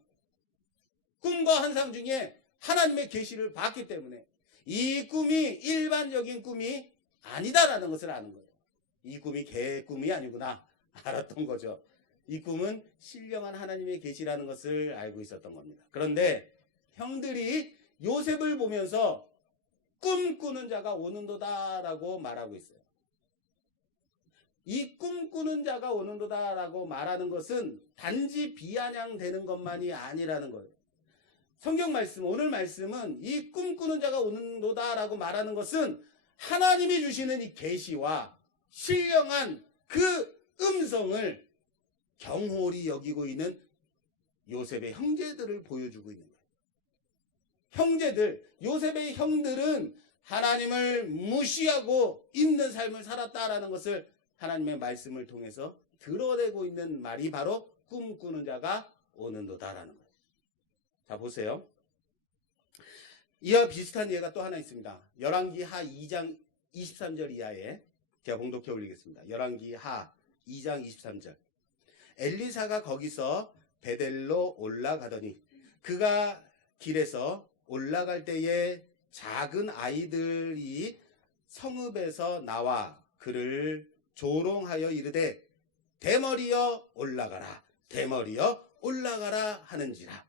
꿈과 환상 중에 하나님의 계시를 봤기 때문에 이 꿈이 일반적인 꿈이 아니다라는 것을 아는 거예요. 이 꿈이 개의 꿈이 아니구나 알았던 거죠. 이 꿈은 신령한 하나님의 계시라는 것을 알고 있었던 겁니다. 그런데 형들이 요셉을 보면서 꿈꾸는 자가 오는도다라고 말하고 있어요. 이 꿈꾸는 자가 오는도다라고 말하는 것은 단지 비아냥되는 것만이 아니라는 거예요. 성경 말씀, 오늘 말씀은 이 꿈꾸는 자가 오는도다라고 말하는 것은 하나님이 주시는 이 계시와 신령한 그 음성을 경홀히 여기고 있는 요셉의 형제들을 보여주고 있는 거예요. 형제들, 요셉의 형들은 하나님을 무시하고 있는 삶을 살았다라는 것을 하나님의 말씀을 통해서 드러내고 있는 말이 바로 꿈꾸는 자가 오는도다라는 거예요. 자, 보세요. 이와 비슷한 예가 또 하나 있습니다. 열왕기 하 2장 23절 이하에 제가 봉독해 올리겠습니다. 열왕기 하 2장 23절. 엘리사가 거기서 베델로 올라가더니 그가 길에서 올라갈 때에 작은 아이들이 성읍에서 나와 그를 조롱하여 이르되 대머리여 올라가라, 대머리여 올라가라 하는지라.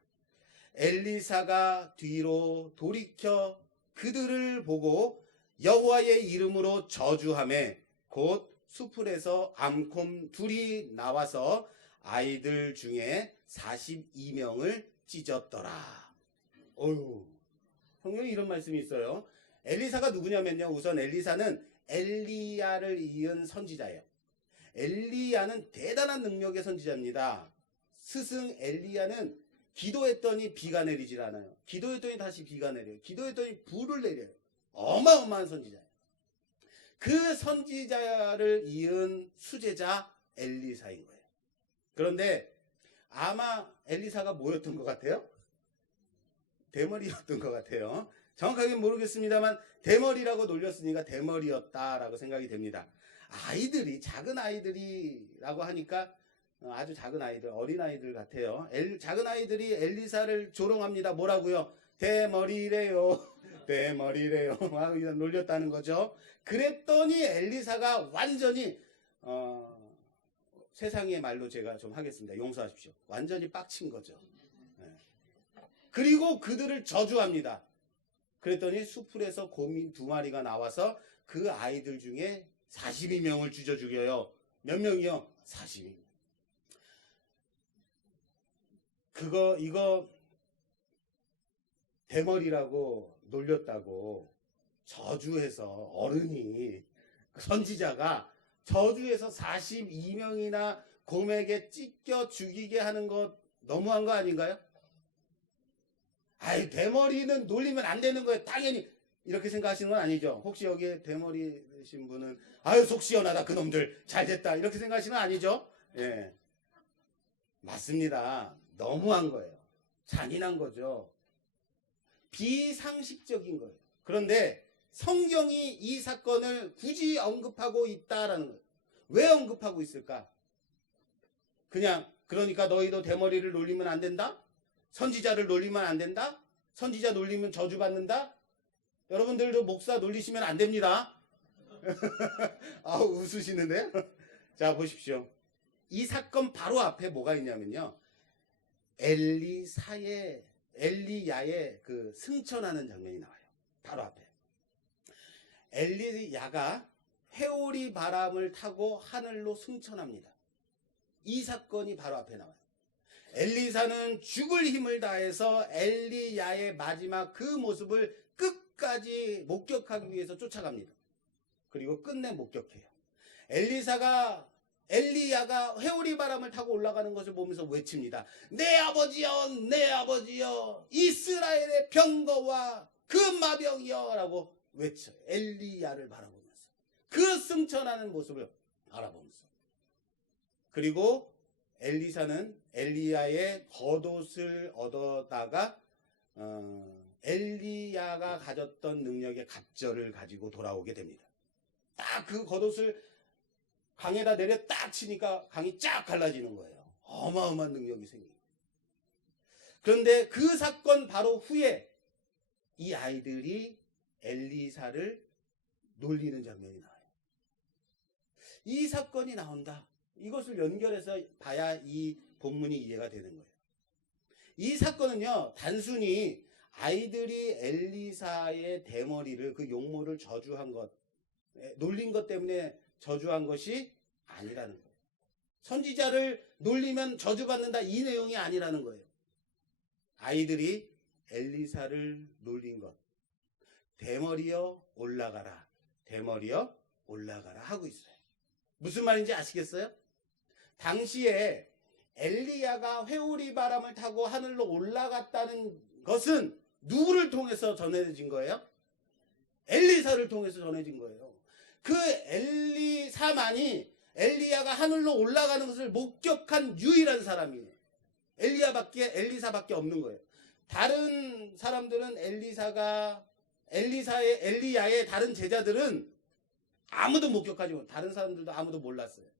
엘리사가 뒤로 돌이켜 그들을 보고 여호와의 이름으로 저주하매 곧 수풀에서 암콤 둘이 나와서 아이들 중에 42명을 찢었더라. 어휴, 성경에 이런 말씀이 있어요. 엘리사가 누구냐면요, 우선 엘리사는 엘리야를 이은 선지자예요. 엘리야는 대단한 능력의 선지자입니다. 스승 엘리야는 기도했더니 비가 내리질 않아요. 기도했더니 다시 비가 내려요. 기도했더니 불을 내려요. 어마어마한 선지자예요. 그 선지자를 이은 수제자 엘리사인 거예요. 그런데 아마 엘리사가 뭐였던 것 같아요? 대머리였던 것 같아요. 정확하게 모르겠습니다만 대머리라고 놀렸으니까 대머리였다라고 생각이 됩니다. 아이들이, 작은 아이들이라고 하니까 아주 작은 아이들, 어린 아이들 같아요. 작은 아이들이 엘리사를 조롱합니다. 뭐라고요? 대머리래요. 대머리래요. 놀렸다는 거죠. 그랬더니 엘리사가 완전히 세상의 말로 제가 좀 하겠습니다. 용서하십시오. 완전히 빡친 거죠. 네. 그리고 그들을 저주합니다. 그랬더니 수풀에서 곰이 2마리가 나와서 그 아이들 중에 42명을 주저 죽여요. 몇 명이요? 42명. 이거 대머리라고 놀렸다고 저주해서 어른이, 선지자가 저주해서 42명이나 곰에게 찢겨 죽이게 하는 것 너무한 거 아닌가요? 아이, 대머리는 놀리면 안 되는 거예요. 당연히 이렇게 생각하시는 건 아니죠. 혹시 여기에 대머리신 분은 아유 속 시원하다 그놈들 잘됐다 이렇게 생각하시는 건 아니죠? 예, 맞습니다. 너무한 거예요. 잔인한 거죠. 비상식적인 거예요. 그런데 성경이 이 사건을 굳이 언급하고 있다라는 거예요. 왜 언급하고 있을까? 그러니까 너희도 대머리를 놀리면 안 된다? 선지자를 놀리면 안 된다? 선지자 놀리면 저주받는다? 여러분들도 목사 놀리시면 안 됩니다. 웃으시는데? 자, 보십시오. 이 사건 바로 앞에 뭐가 있냐면요. 엘리야의 그 승천하는 장면이 나와요. 바로 앞에. 엘리야가 회오리 바람을 타고 하늘로 승천합니다. 이 사건이 바로 앞에 나와요. 엘리사는 죽을 힘을 다해서 엘리야의 마지막 그 모습을 끝까지 목격하기 위해서 쫓아갑니다. 그리고 끝내 목격해요. 엘리야가 회오리 바람을 타고 올라가는 것을 보면서 외칩니다. 내 아버지여, 내 아버지여, 이스라엘의 병거와 그 마병이여 라고 외쳐요. 엘리야를 바라보면서. 그 승천하는 모습을 바라보면서. 그리고 엘리사는 엘리야의 겉옷을 얻어다가 엘리야가 가졌던 능력의 갑절을 가지고 돌아오게 됩니다. 딱 그 겉옷을 강에다 내려 딱 치니까 강이 쫙 갈라지는 거예요. 어마어마한 능력이 생깁니다. 그런데 그 사건 바로 후에 이 아이들이 엘리사를 놀리는 장면이 나와요. 이 사건이 나온다. 이것을 연결해서 봐야 이 본문이 이해가 되는 거예요. 이 사건은요, 단순히 아이들이 엘리사의 대머리를, 그 용모를 저주한 것, 놀린 것 때문에 저주한 것이 아니라는 거예요. 선지자를 놀리면 저주받는다, 이 내용이 아니라는 거예요. 아이들이 엘리사를 놀린 것. 대머리여 올라가라, 대머리여 올라가라 하고 있어요. 무슨 말인지 아시겠어요? 당시에 엘리야가 회오리 바람을 타고 하늘로 올라갔다는 것은 누구를 통해서 전해진 거예요? 엘리사를 통해서 전해진 거예요. 그 엘리사만이 엘리야가 하늘로 올라가는 것을 목격한 유일한 사람이에요. 엘리사밖에 없는 거예요. 다른 사람들은 엘리야의 다른 제자들은 아무도 목격하지 못해요. 다른 사람들도 아무도 몰랐어요.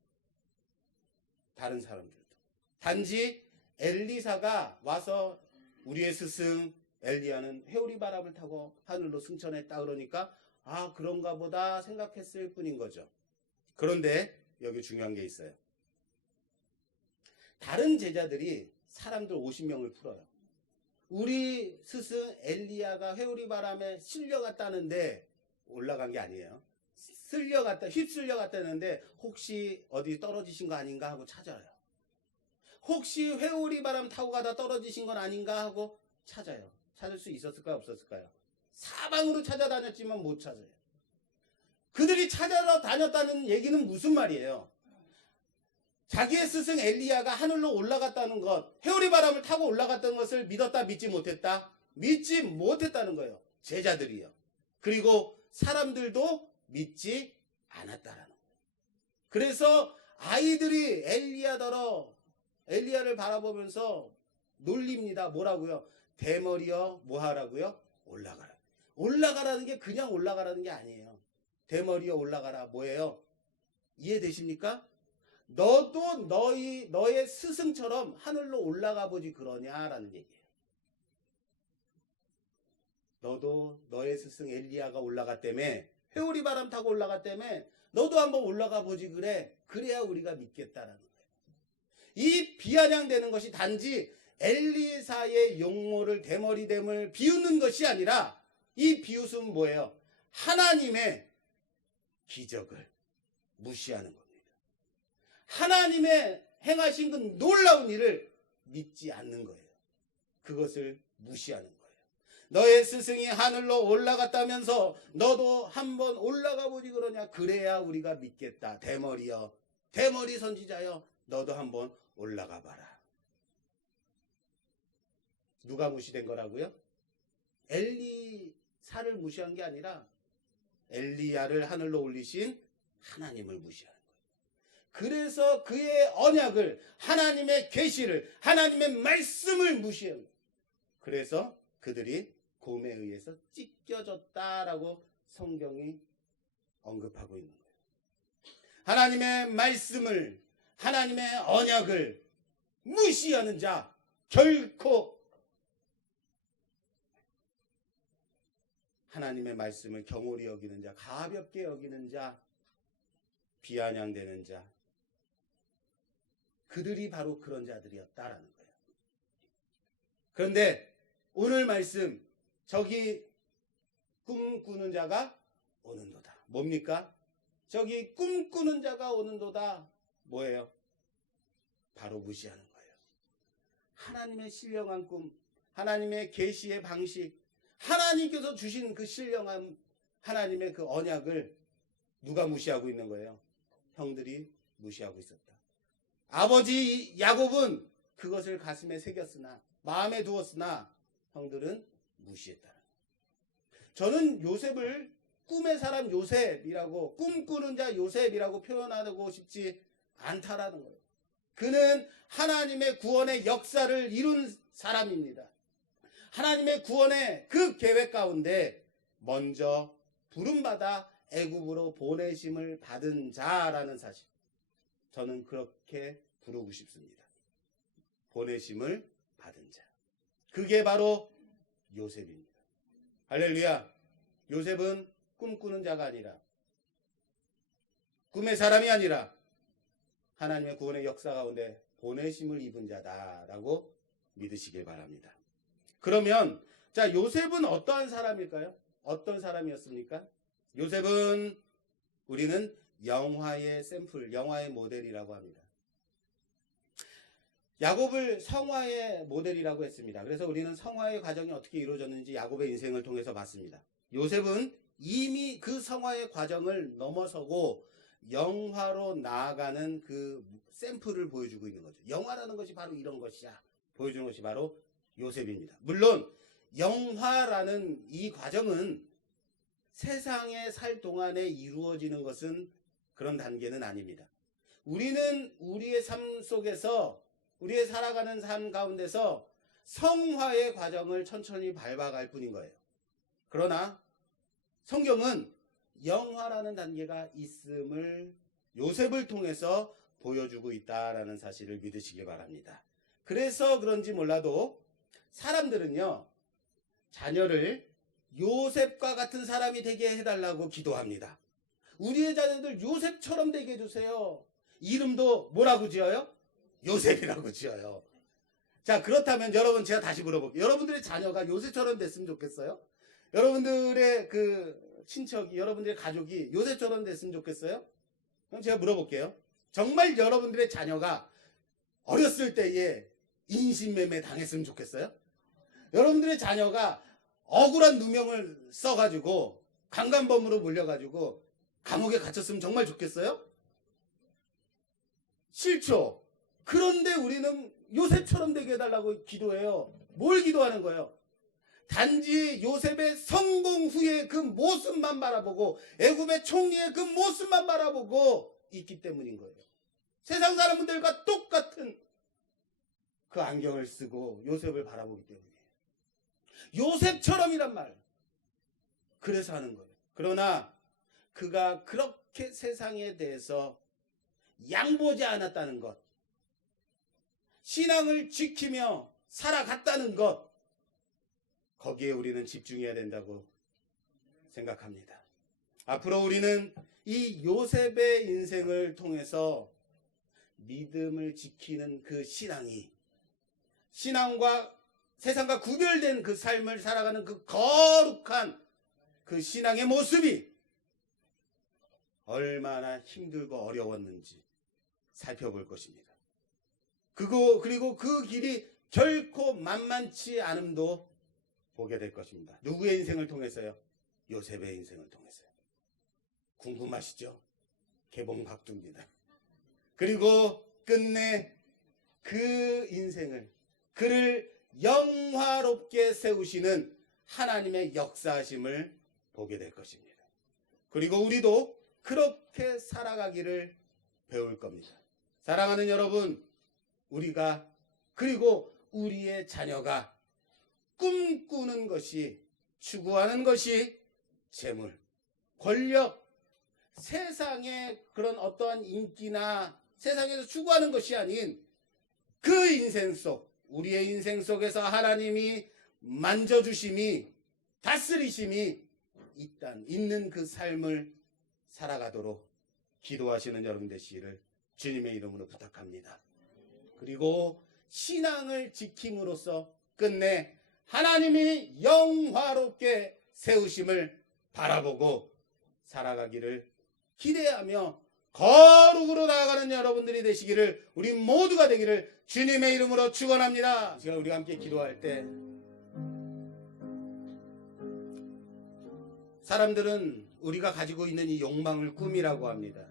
다른 사람들도. 단지 엘리사가 와서 우리의 스승 엘리야는 회오리 바람을 타고 하늘로 승천했다 그러니까 그런가 보다 생각했을 뿐인 거죠. 그런데 여기 중요한 게 있어요. 다른 제자들이 사람들 50명을 풀어요. 우리 스승 엘리야가 회오리 바람에 실려갔다는데 올라간 게 아니에요. 휩쓸려갔다는데 혹시 어디 떨어지신 거 아닌가 하고 찾아요. 혹시 회오리 바람 타고 가다 떨어지신 건 아닌가 하고 찾아요. 찾을 수 있었을까요? 없었을까요? 사방으로 찾아다녔지만 못 찾아요. 그들이 찾아다녔다는 얘기는 무슨 말이에요? 자기의 스승 엘리야가 하늘로 올라갔다는 것, 회오리 바람을 타고 올라갔던 것을 믿었다, 믿지 못했다? 믿지 못했다는 거예요. 제자들이요. 그리고 사람들도 믿지 않았다라는 거예요. 그래서 아이들이 엘리야를 바라보면서 놀립니다. 뭐라고요? 대머리여 뭐하라고요? 올라가라. 올라가라는 게 그냥 올라가라는 게 아니에요. 대머리에 올라가라. 뭐예요? 이해되십니까? 너도 너의 스승처럼 하늘로 올라가 보지 그러냐라는 얘기예요. 너도 너의 스승 엘리야가 올라갔다며, 회오리 바람 타고 올라갔다며, 너도 한번 올라가 보지 그래. 그래야 우리가 믿겠다라는 거예요. 이 비아냥되는 것이 단지 엘리사의 용모를, 대머리됨을 비웃는 것이 아니라, 이 비웃음은 뭐예요? 하나님의 기적을 무시하는 겁니다. 하나님의 행하신 그 놀라운 일을 믿지 않는 거예요. 그것을 무시하는 거예요. 너의 스승이 하늘로 올라갔다면서 너도 한번 올라가 보지 그러냐? 그래야 우리가 믿겠다. 대머리여, 대머리 선지자여, 너도 한번 올라가 봐라. 누가 무시된 거라고요? 엘리사를 무시한 게 아니라 엘리야를 하늘로 올리신 하나님을 무시하는 거예요. 그래서 그의 언약을, 하나님의 계시를, 하나님의 말씀을 무시한 거예요. 그래서 그들이 곰에 의해서 찢겨졌다라고 성경이 언급하고 있는 거예요. 하나님의 말씀을, 하나님의 언약을 무시하는 자, 결코 하나님의 말씀을 경홀히 여기는 자, 가볍게 여기는 자, 비아냥대는 자, 그들이 바로 그런 자들이었다라는 거예요. 그런데 오늘 말씀, 저기 꿈꾸는 자가 오는도다. 뭡니까? 저기 꿈꾸는 자가 오는도다. 뭐예요? 바로 무시하는 거예요. 하나님의 신령한 꿈, 하나님의 계시의 방식, 하나님께서 주신 그 신령한 하나님의 그 언약을 누가 무시하고 있는 거예요? 형들이 무시하고 있었다. 아버지 야곱은 그것을 가슴에 새겼으나, 마음에 두었으나 형들은 무시했다. 저는 요셉을 꿈의 사람 요셉이라고, 꿈꾸는 자 요셉이라고 표현하고 싶지 않다라는 거예요. 그는 하나님의 구원의 역사를 이룬 사람입니다. 하나님의 구원의 그 계획 가운데 먼저 부름받아 애굽으로 보내심을 받은 자라는 사실, 저는 그렇게 부르고 싶습니다. 보내심을 받은 자, 그게 바로 요셉입니다. 할렐루야. 요셉은 꿈꾸는 자가 아니라, 꿈의 사람이 아니라 하나님의 구원의 역사 가운데 보내심을 입은 자다라고 믿으시길 바랍니다. 그러면 자, 요셉은 어떠한 사람일까요? 어떤 사람이었습니까? 요셉은 우리는 영화의 샘플, 영화의 모델이라고 합니다. 야곱을 성화의 모델이라고 했습니다. 그래서 우리는 성화의 과정이 어떻게 이루어졌는지 야곱의 인생을 통해서 봤습니다. 요셉은 이미 그 성화의 과정을 넘어서고 영화로 나아가는 그 샘플을 보여주고 있는 거죠. 영화라는 것이 바로 이런 것이야 보여주는 것이 바로 요셉입니다. 물론 영화라는 이 과정은 세상에 살 동안에 이루어지는 것은 그런 단계는 아닙니다. 우리는 우리의 삶 속에서, 우리의 살아가는 삶 가운데서 성화의 과정을 천천히 밟아갈 뿐인 거예요. 그러나 성경은 영화라는 단계가 있음을 요셉을 통해서 보여주고 있다라는 사실을 믿으시기 바랍니다. 그래서 그런지 몰라도 사람들은요, 자녀를 요셉과 같은 사람이 되게 해달라고 기도합니다. 우리의 자녀들 요셉처럼 되게 해주세요. 이름도 뭐라고 지어요? 요셉이라고 지어요. 자, 그렇다면 여러분, 제가 다시 물어볼게요. 여러분들의 자녀가 요셉처럼 됐으면 좋겠어요? 여러분들의 그 친척이, 여러분들의 가족이 요셉처럼 됐으면 좋겠어요? 그럼 제가 물어볼게요. 정말 여러분들의 자녀가 어렸을 때에 인신매매 당했으면 좋겠어요? 여러분들의 자녀가 억울한 누명을 써가지고 강간범으로 몰려가지고 감옥에 갇혔으면 정말 좋겠어요? 싫죠. 그런데 우리는 요셉처럼 되게 해달라고 기도해요. 뭘 기도하는 거예요? 단지 요셉의 성공 후의 그 모습만 바라보고, 애굽의 총리의 그 모습만 바라보고 있기 때문인 거예요. 세상 사람들과 똑같은 그 안경을 쓰고 요셉을 바라보기 때문이에요. 요셉처럼이란 말, 그래서 하는 거예요. 그러나 그가 그렇게 세상에 대해서 양보지 않았다는 것, 신앙을 지키며 살아갔다는 것, 거기에 우리는 집중해야 된다고 생각합니다. 앞으로 우리는 이 요셉의 인생을 통해서 믿음을 지키는 그 신앙이, 신앙과 세상과 구별된 그 삶을 살아가는 그 거룩한 그 신앙의 모습이 얼마나 힘들고 어려웠는지 살펴볼 것입니다. 그리고 그 길이 결코 만만치 않음도 보게 될 것입니다. 누구의 인생을 통해서요? 요셉의 인생을 통해서요. 궁금하시죠? 개봉 각두입니다. 그리고 끝내 그 인생을, 그를 영화롭게 세우시는 하나님의 역사하심을 보게 될 것입니다. 그리고 우리도 그렇게 살아가기를 배울 겁니다. 사랑하는 여러분, 우리가 그리고 우리의 자녀가 꿈꾸는 것이, 추구하는 것이 재물, 권력, 세상의 그런 어떠한 인기나 세상에서 추구하는 것이 아닌 그 인생 속, 우리의 인생 속에서 하나님이 만져주심이, 다스리심이 있는 그 삶을 살아가도록 기도하시는 여러분 되시기를 주님의 이름으로 부탁합니다. 그리고 신앙을 지킴으로써 끝내 하나님이 영화롭게 세우심을 바라보고 살아가기를 기대하며 거룩으로 나아가는 여러분들이 되시기를, 우리 모두가 되기를 주님의 이름으로 축원합니다. 제가 우리가 함께 기도할 때 사람들은 우리가 가지고 있는 이 욕망을 꿈이라고 합니다.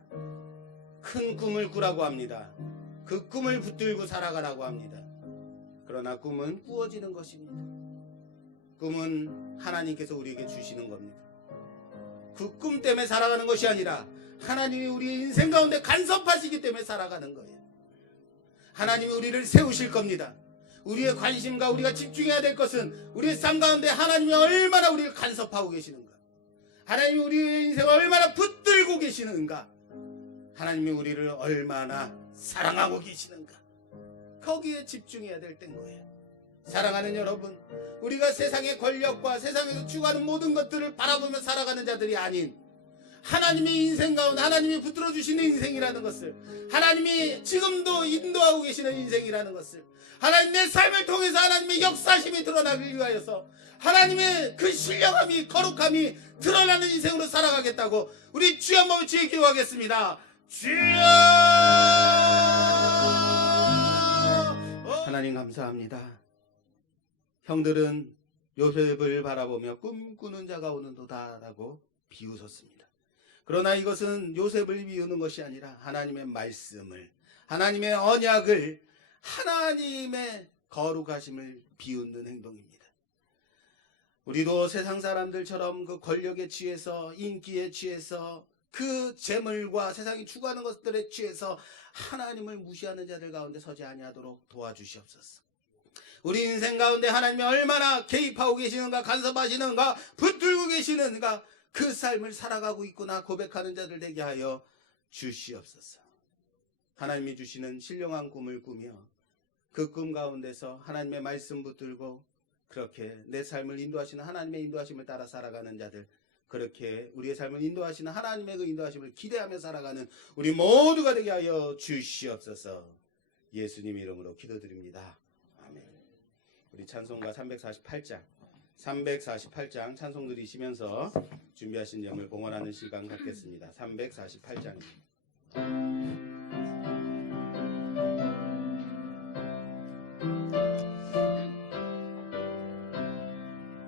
큰 꿈을 꾸라고 합니다. 그 꿈을 붙들고 살아가라고 합니다. 그러나 꿈은 꾸어지는 것입니다. 꿈은 하나님께서 우리에게 주시는 겁니다. 그 꿈 때문에 살아가는 것이 아니라 하나님이 우리의 인생 가운데 간섭하시기 때문에 살아가는 거예요. 하나님이 우리를 세우실 겁니다. 우리의 관심과 우리가 집중해야 될 것은 우리의 삶 가운데 하나님이 얼마나 우리를 간섭하고 계시는가, 하나님이 우리의 인생을 얼마나 붙들고 계시는가, 하나님이 우리를 얼마나 사랑하고 계시는가, 거기에 집중해야 될 때인 거예요. 사랑하는 여러분, 우리가 세상의 권력과 세상에서 추구하는 모든 것들을 바라보며 살아가는 자들이 아닌 하나님의 인생 가운데 하나님이 붙들어 주시는 인생이라는 것을, 하나님이 지금도 인도하고 계시는 인생이라는 것을, 하나님 내 삶을 통해서 하나님의 역사심이 드러나기 위하여서 하나님의 그 신령함이, 거룩함이 드러나는 인생으로 살아가겠다고 우리 주여 한번 주의 기도하겠습니다. 주여! 하나님 감사합니다. 형들은 요셉을 바라보며 꿈꾸는 자가 오는도다라고 비웃었습니다. 그러나 이것은 요셉을 비우는 것이 아니라 하나님의 말씀을, 하나님의 언약을, 하나님의 거룩하심을 비웃는 행동입니다. 우리도 세상 사람들처럼 그 권력에 취해서, 인기에 취해서, 그 재물과 세상이 추구하는 것들에 취해서 하나님을 무시하는 자들 가운데 서지 아니하도록 도와주시옵소서. 우리 인생 가운데 하나님이 얼마나 개입하고 계시는가, 간섭하시는가, 붙들고 계시는가, 그 삶을 살아가고 있구나 고백하는 자들 되게 하여 주시옵소서. 하나님이 주시는 신령한 꿈을 꾸며 그 꿈 가운데서 하나님의 말씀 붙들고 그렇게 내 삶을 인도하시는 하나님의 인도하심을 따라 살아가는 자들, 그렇게 우리의 삶을 인도하시는 하나님의 그 인도하심을 기대하며 살아가는 우리 모두가 되게 하여 주시옵소서. 예수님 이름으로 기도드립니다. 아멘. 우리 찬송가 348장 찬송 드리시면서 준비하신 점을 봉헌하는 시간 갖겠습니다. 348장입니다.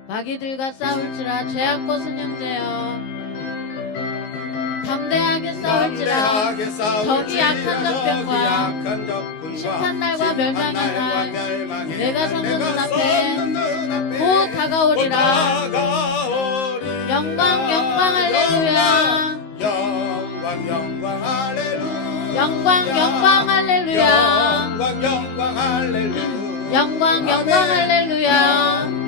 마귀들과 싸울지라 죄악꽃은 형제여, 담대하게 싸울지라 적이 약한 적병과 심판날과 멸망의 날 내가 서는 눈앞에 곧 다가오리라. 영광 영광 할렐루야, 영광 할렐루야, 영광 영광 할렐루야, 영광 영광 영광 할렐루야,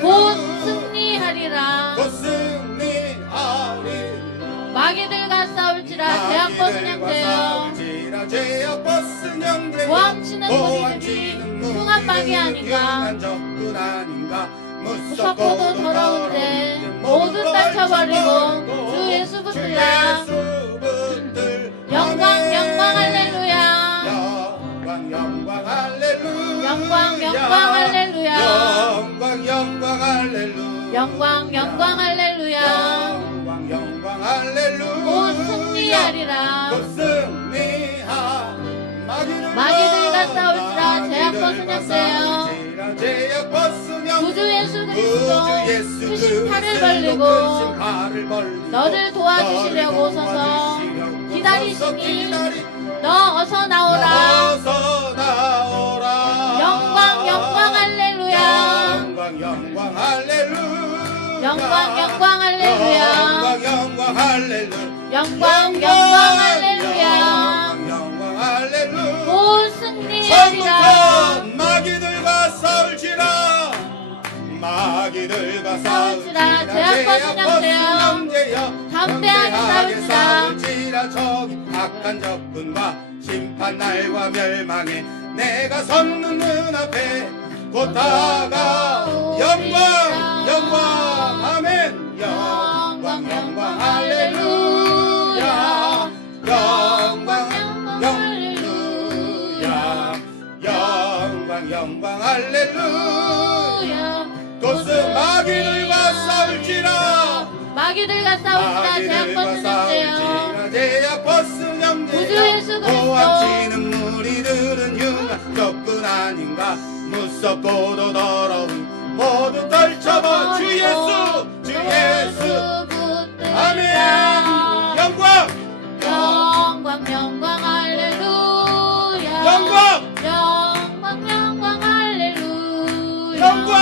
곧 승리하리라. 승리하리라. 곧 승리하리. 마귀들과 싸울지라 제약벗은 형제여. 제약 벗은 형제여. 도망치는 무리들이 흉한 마귀 아닌가. 적군 아닌가. 무섭고도 더러운데 모두 떨쳐버리고 주 예수 붙들라. 영광 영광 할렐루야. 영광 영광 할렐루야. 영광 영광 할렐루야. 영광 영광 할렐루야. 영광 영광 할렐루야. 영광 영광 할렐루야. 곧 승리하리라. 곧 승리하. 마귀들과 싸울지라 제약벗은 형제여. 제약 벗은 형제여. 구주 예수 그리스도 크신 팔을 벌리고 너를 도와주시려고 서서 기다리시니 너 어서 나오라. 어서 나오라. 영광 영광 할렐루야. 영광 영광 할렐루야. 영광 영광 할렐루야. 영광 영광 할렐루야. 영광 영광 할렐루야. 영광 할렐루야. 곧 승리하리라. 처음부터 마귀들과 싸울지라. 마귀들과 싸울지라. 제약벗은 형제여. 담대하게 싸울지라. 저기 악한 적군과 심판 날과 멸망에 내가 섰는 눈앞에 곧 다가 영광 영광 아멘. 영광 영광 할렐루야. 영광 할렐루야. 영광 영광 할렐루야. 곧은 마귀들과 싸울지라. 마귀들과 싸울지라. 제약벗은 형제여. 제약 벗은 형제여. 구주 예수 그리스도 도망치는 무리들은 흉한 적군 아닌가. 무섭고도 더러운 모두 떨쳐버. 주 예수 주 예수 아멘. 영광 영광 영광 할렐루야. 영광 영광 영광 할렐루야. 영광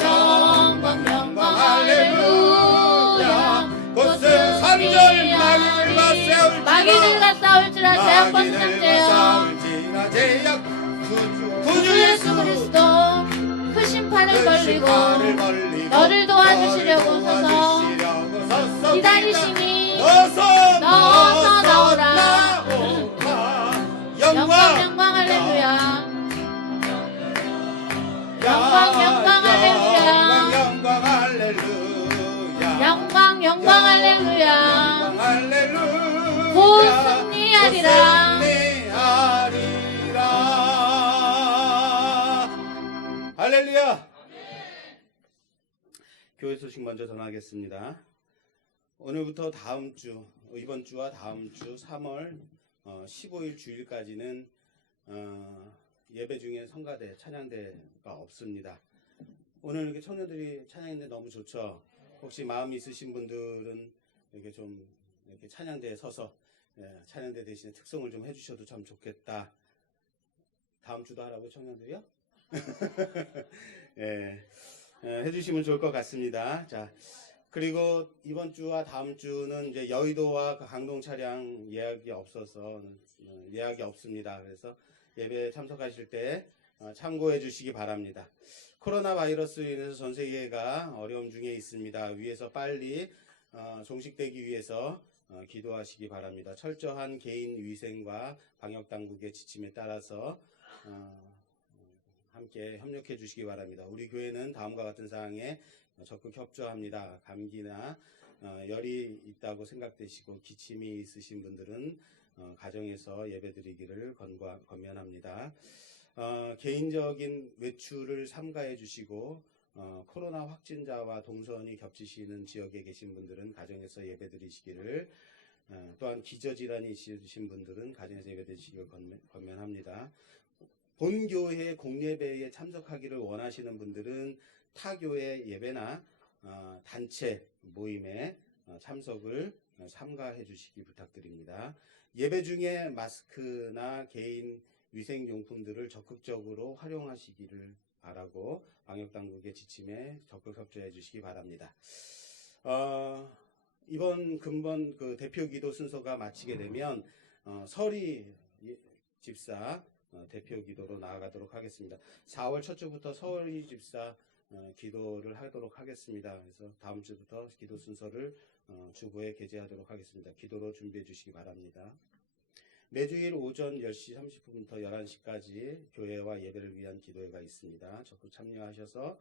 영광 영광 할렐루야. 곧은 산절 마귀들과 싸울지라. 제약벗은 형제여. 제약 구주 예수 그리스도 크신 팔을 벌리고 너를 도와주시려고 서서 기다리시니 너 어서 나오라. 영광 영광 할렐루야. 영광 영광 할렐루야. 영광 할렐루야. 영광 영광 할렐루야. 할렐루야. 곧 승리하리라. 할렐루야. 교회 소식 먼저 전하겠습니다. 오늘부터 다음 주, 이번 주와 다음 주 3월 15일 주일까지는 예배 중에 성가대, 찬양대가 없습니다. 오늘 이렇게 청년들이 찬양했는데 너무 좋죠. 혹시 마음 있으신 분들은 이렇게 좀 이렇게 찬양대에 서서 찬양대 대신에 특성을 좀 해주셔도 참 좋겠다. 다음 주도 하라고 청년들이요? 해주시면 좋을 것 같습니다. 자, 그리고 이번 주와 다음 주는 이제 여의도와 강동 차량 예약이 없어서 예약이 없습니다. 그래서 예배 참석하실 때 참고해 주시기 바랍니다. 코로나 바이러스로 인해서 전 세계가 어려움 중에 있습니다. 위에서 빨리 종식되기 위해서 기도하시기 바랍니다. 철저한 개인 위생과 방역 당국의 지침에 따라서 함께 협력해 주시기 바랍니다. 우리 교회는 다음과 같은 사항에 적극 협조합니다. 감기나 열이 있다고 생각되시고 기침이 있으신 분들은 가정에서 예배드리기를 권면합니다. 개인적인 외출을 삼가해 주시고 코로나 확진자와 동선이 겹치시는 지역에 계신 분들은 가정에서 예배드리시기를 또한 기저질환이 있으신 분들은 가정에서 예배드리시기를 권면합니다. 본교회 공예배에 참석하기를 원하시는 분들은 타교회 예배나 단체 모임에 참석을 삼가해 주시기 부탁드립니다. 예배 중에 마스크나 개인 위생용품들을 적극적으로 활용하시기를 바라고 방역당국의 지침에 적극 협조해 주시기 바랍니다. 이번 근본 그 대표기도 순서가 마치게 되면 서리 집사 대표기도로 나아가도록 하겠습니다. 4월 첫 주부터 서리 집사 기도를 하도록 하겠습니다. 그래서 다음 주부터 기도 순서를 주보에 게재하도록 하겠습니다. 기도로 준비해 주시기 바랍니다. 매주일 오전 10시 30분부터 11시까지 교회와 예배를 위한 기도회가 있습니다. 적극 참여하셔서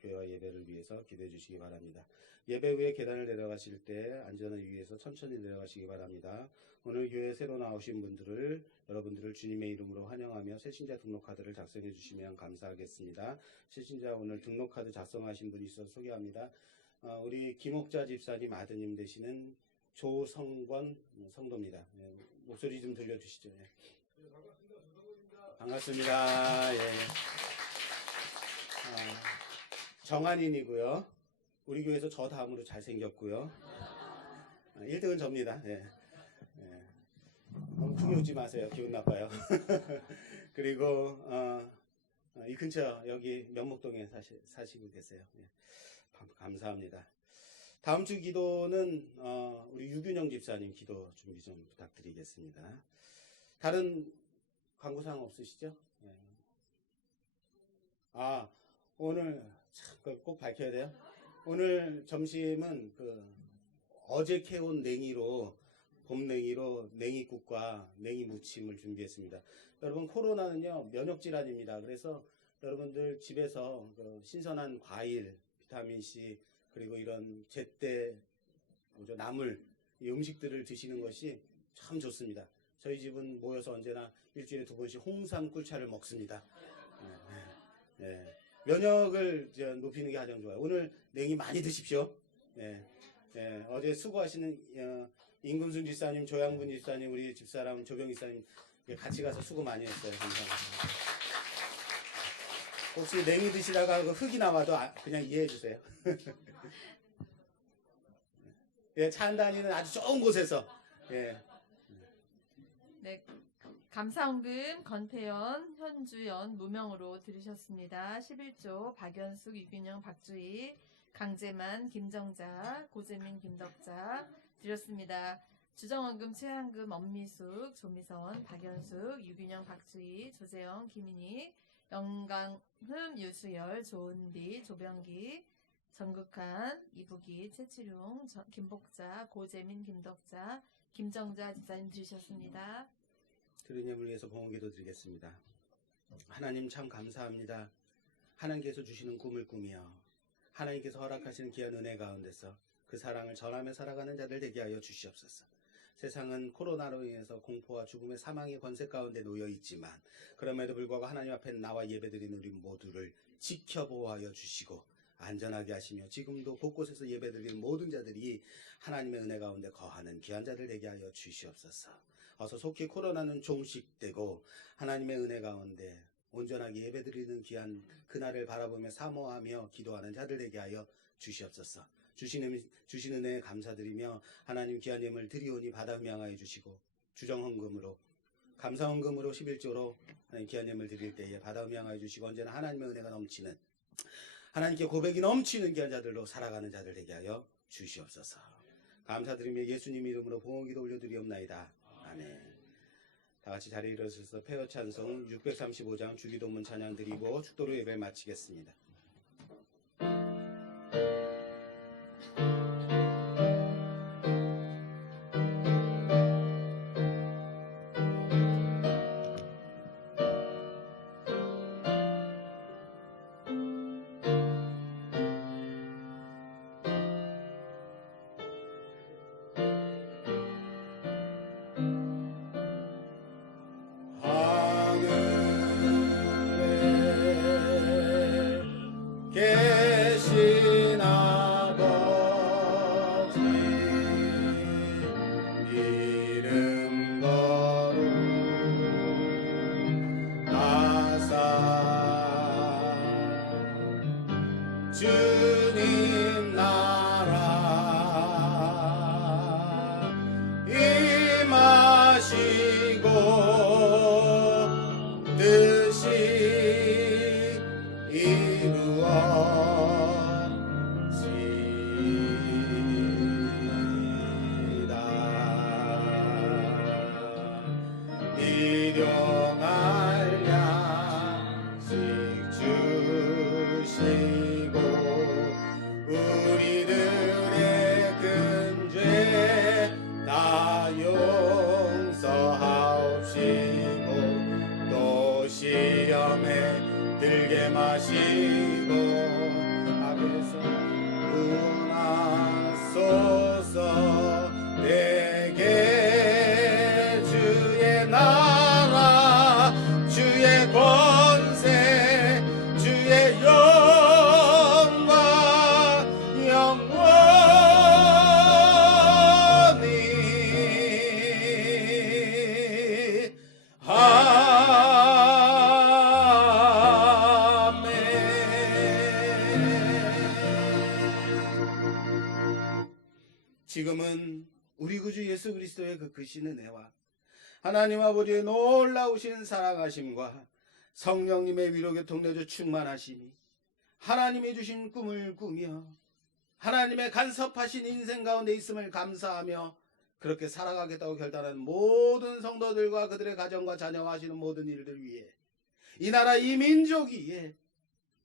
교회와 예배를 위해서 기도해 주시기 바랍니다. 예배 후에 계단을 내려가실 때 안전을 위해서 천천히 내려가시기 바랍니다. 오늘 교회에 새로 나오신 여러분들을 주님의 이름으로 환영하며 새신자 등록카드를 작성해 주시면 감사하겠습니다. 새신자 오늘 등록카드 작성하신 분이 있어서 소개합니다. 우리 김옥자 집사님 아드님 되시는 조성권 성도입니다. 목소리 좀 들려주시죠. 반갑습니다. 예. 정한인이고요. 우리 교회에서 저 다음으로 잘생겼고요. 1등은 접니다. 예. 예. 너무 크게 웃지 마세요. 기분 나빠요. 그리고 이 근처 여기 면목동에 사시고 계세요. 예. 감사합니다. 다음 주 기도는 우리 유균영 집사님 기도 준비 좀 부탁드리겠습니다. 다른 광고사항 없으시죠? 예. 오늘 꼭 밝혀야 돼요. 오늘 점심은 어제 캐온 냉이로 봄 냉이로 냉이국과 냉이 무침을 준비했습니다. 여러분 코로나는요 면역 질환입니다. 그래서 여러분들 집에서 신선한 과일, 비타민 C 그리고 이런 제때 나물 이 음식들을 드시는 것이 참 좋습니다. 저희 집은 모여서 언제나 일주일에 2번씩 홍삼 꿀차를 먹습니다. 네. 면역을 높이는 게 가장 좋아요. 오늘 냉이 많이 드십시오. 어제 수고하시는 임금순 집사님, 조양분 집사님, 우리 집사람 조병 집사님 같이 가서 수고 많이 했어요. 감사합니다. 혹시 냉이 드시다가 흙이 나와도 그냥 이해해 주세요. 예, 차 한 다니는 아주 좋은 곳에서. 예. 네, 감사원금 건태연, 현주연, 무명으로 들으셨습니다. 11조 박연숙, 유균영, 박주희, 강재만, 김정자, 고재민, 김덕자 드렸습니다. 주정원금, 최한금, 엄미숙, 조미선, 박연숙, 유균영, 박주희, 조재영, 김인희, 영강흠, 유수열, 조은비, 조병기, 전국한, 이부기, 최치룡, 김복자, 고재민, 김덕자, 김정자 집사님 드리셨습니다. 들은 예물 위해서 봉헌기도 드리겠습니다. 하나님 참 감사합니다. 하나님께서 주시는 꿈을 꾸며 하나님께서 허락하시는 귀한 은혜 가운데서 그 사랑을 전하며 살아가는 자들 되게 하여 주시옵소서. 세상은 코로나로 인해서 공포와 죽음의 사망의 권세 가운데 놓여 있지만 그럼에도 불구하고 하나님 앞에 나와 예배드리는 우리 모두를 지켜보호하여 주시고 안전하게 하시며 지금도 곳곳에서 예배드리는 모든 자들이 하나님의 은혜 가운데 거하는 귀한 자들 되게 하여 주시옵소서. 어서 속히 코로나는 종식되고 하나님의 은혜 가운데 온전하게 예배드리는 귀한 그날을 바라보며 사모하며 기도하는 자들 되게 하여 주시옵소서. 주신 은혜에 감사드리며 하나님 귀한 예물 드리오니 받아 명하여 주시고 주정헌금으로 감사헌금으로 11조로 하나님 귀한 예물 드릴 때에 받아 명하여 주시고 언제나 하나님의 은혜가 넘치는 하나님께 고백이 넘치는 귀한 자들로 살아가는 자들 되게 하여 주시옵소서. 감사드리며 예수님 이름으로 봉헌기도 올려드리옵나이다. 아멘. 다같이 자리에 일어서서 폐허 찬송 635장 주기도문 찬양 드리고 축도로 예배 마치겠습니다. 계신 아버지 이름 거룩하사 주님 나라 임하시고 뜻이 이루어지다. 일용할 양식 주시 하시고 앞에서 응하소서 내게 주의 나라 주의 권세 주의 영광 영원히 지금은 우리 구주 예수 그리스도의 그 크신 은혜와 하나님 아버지의 놀라우신 사랑하심과 성령님의 위로 교통내주 충만하심이 하나님이 주신 꿈을 꾸며 하나님의 간섭하신 인생 가운데 있음을 감사하며 그렇게 살아가겠다고 결단한 모든 성도들과 그들의 가정과 자녀와 하시는 모든 일들 위해 이 나라 이 민족 위에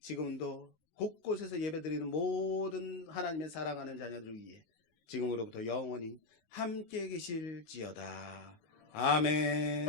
지금도 곳곳에서 예배드리는 모든 하나님의 사랑하는 자녀들 위해 지금으로부터 영원히 함께 계실지어다. 아멘.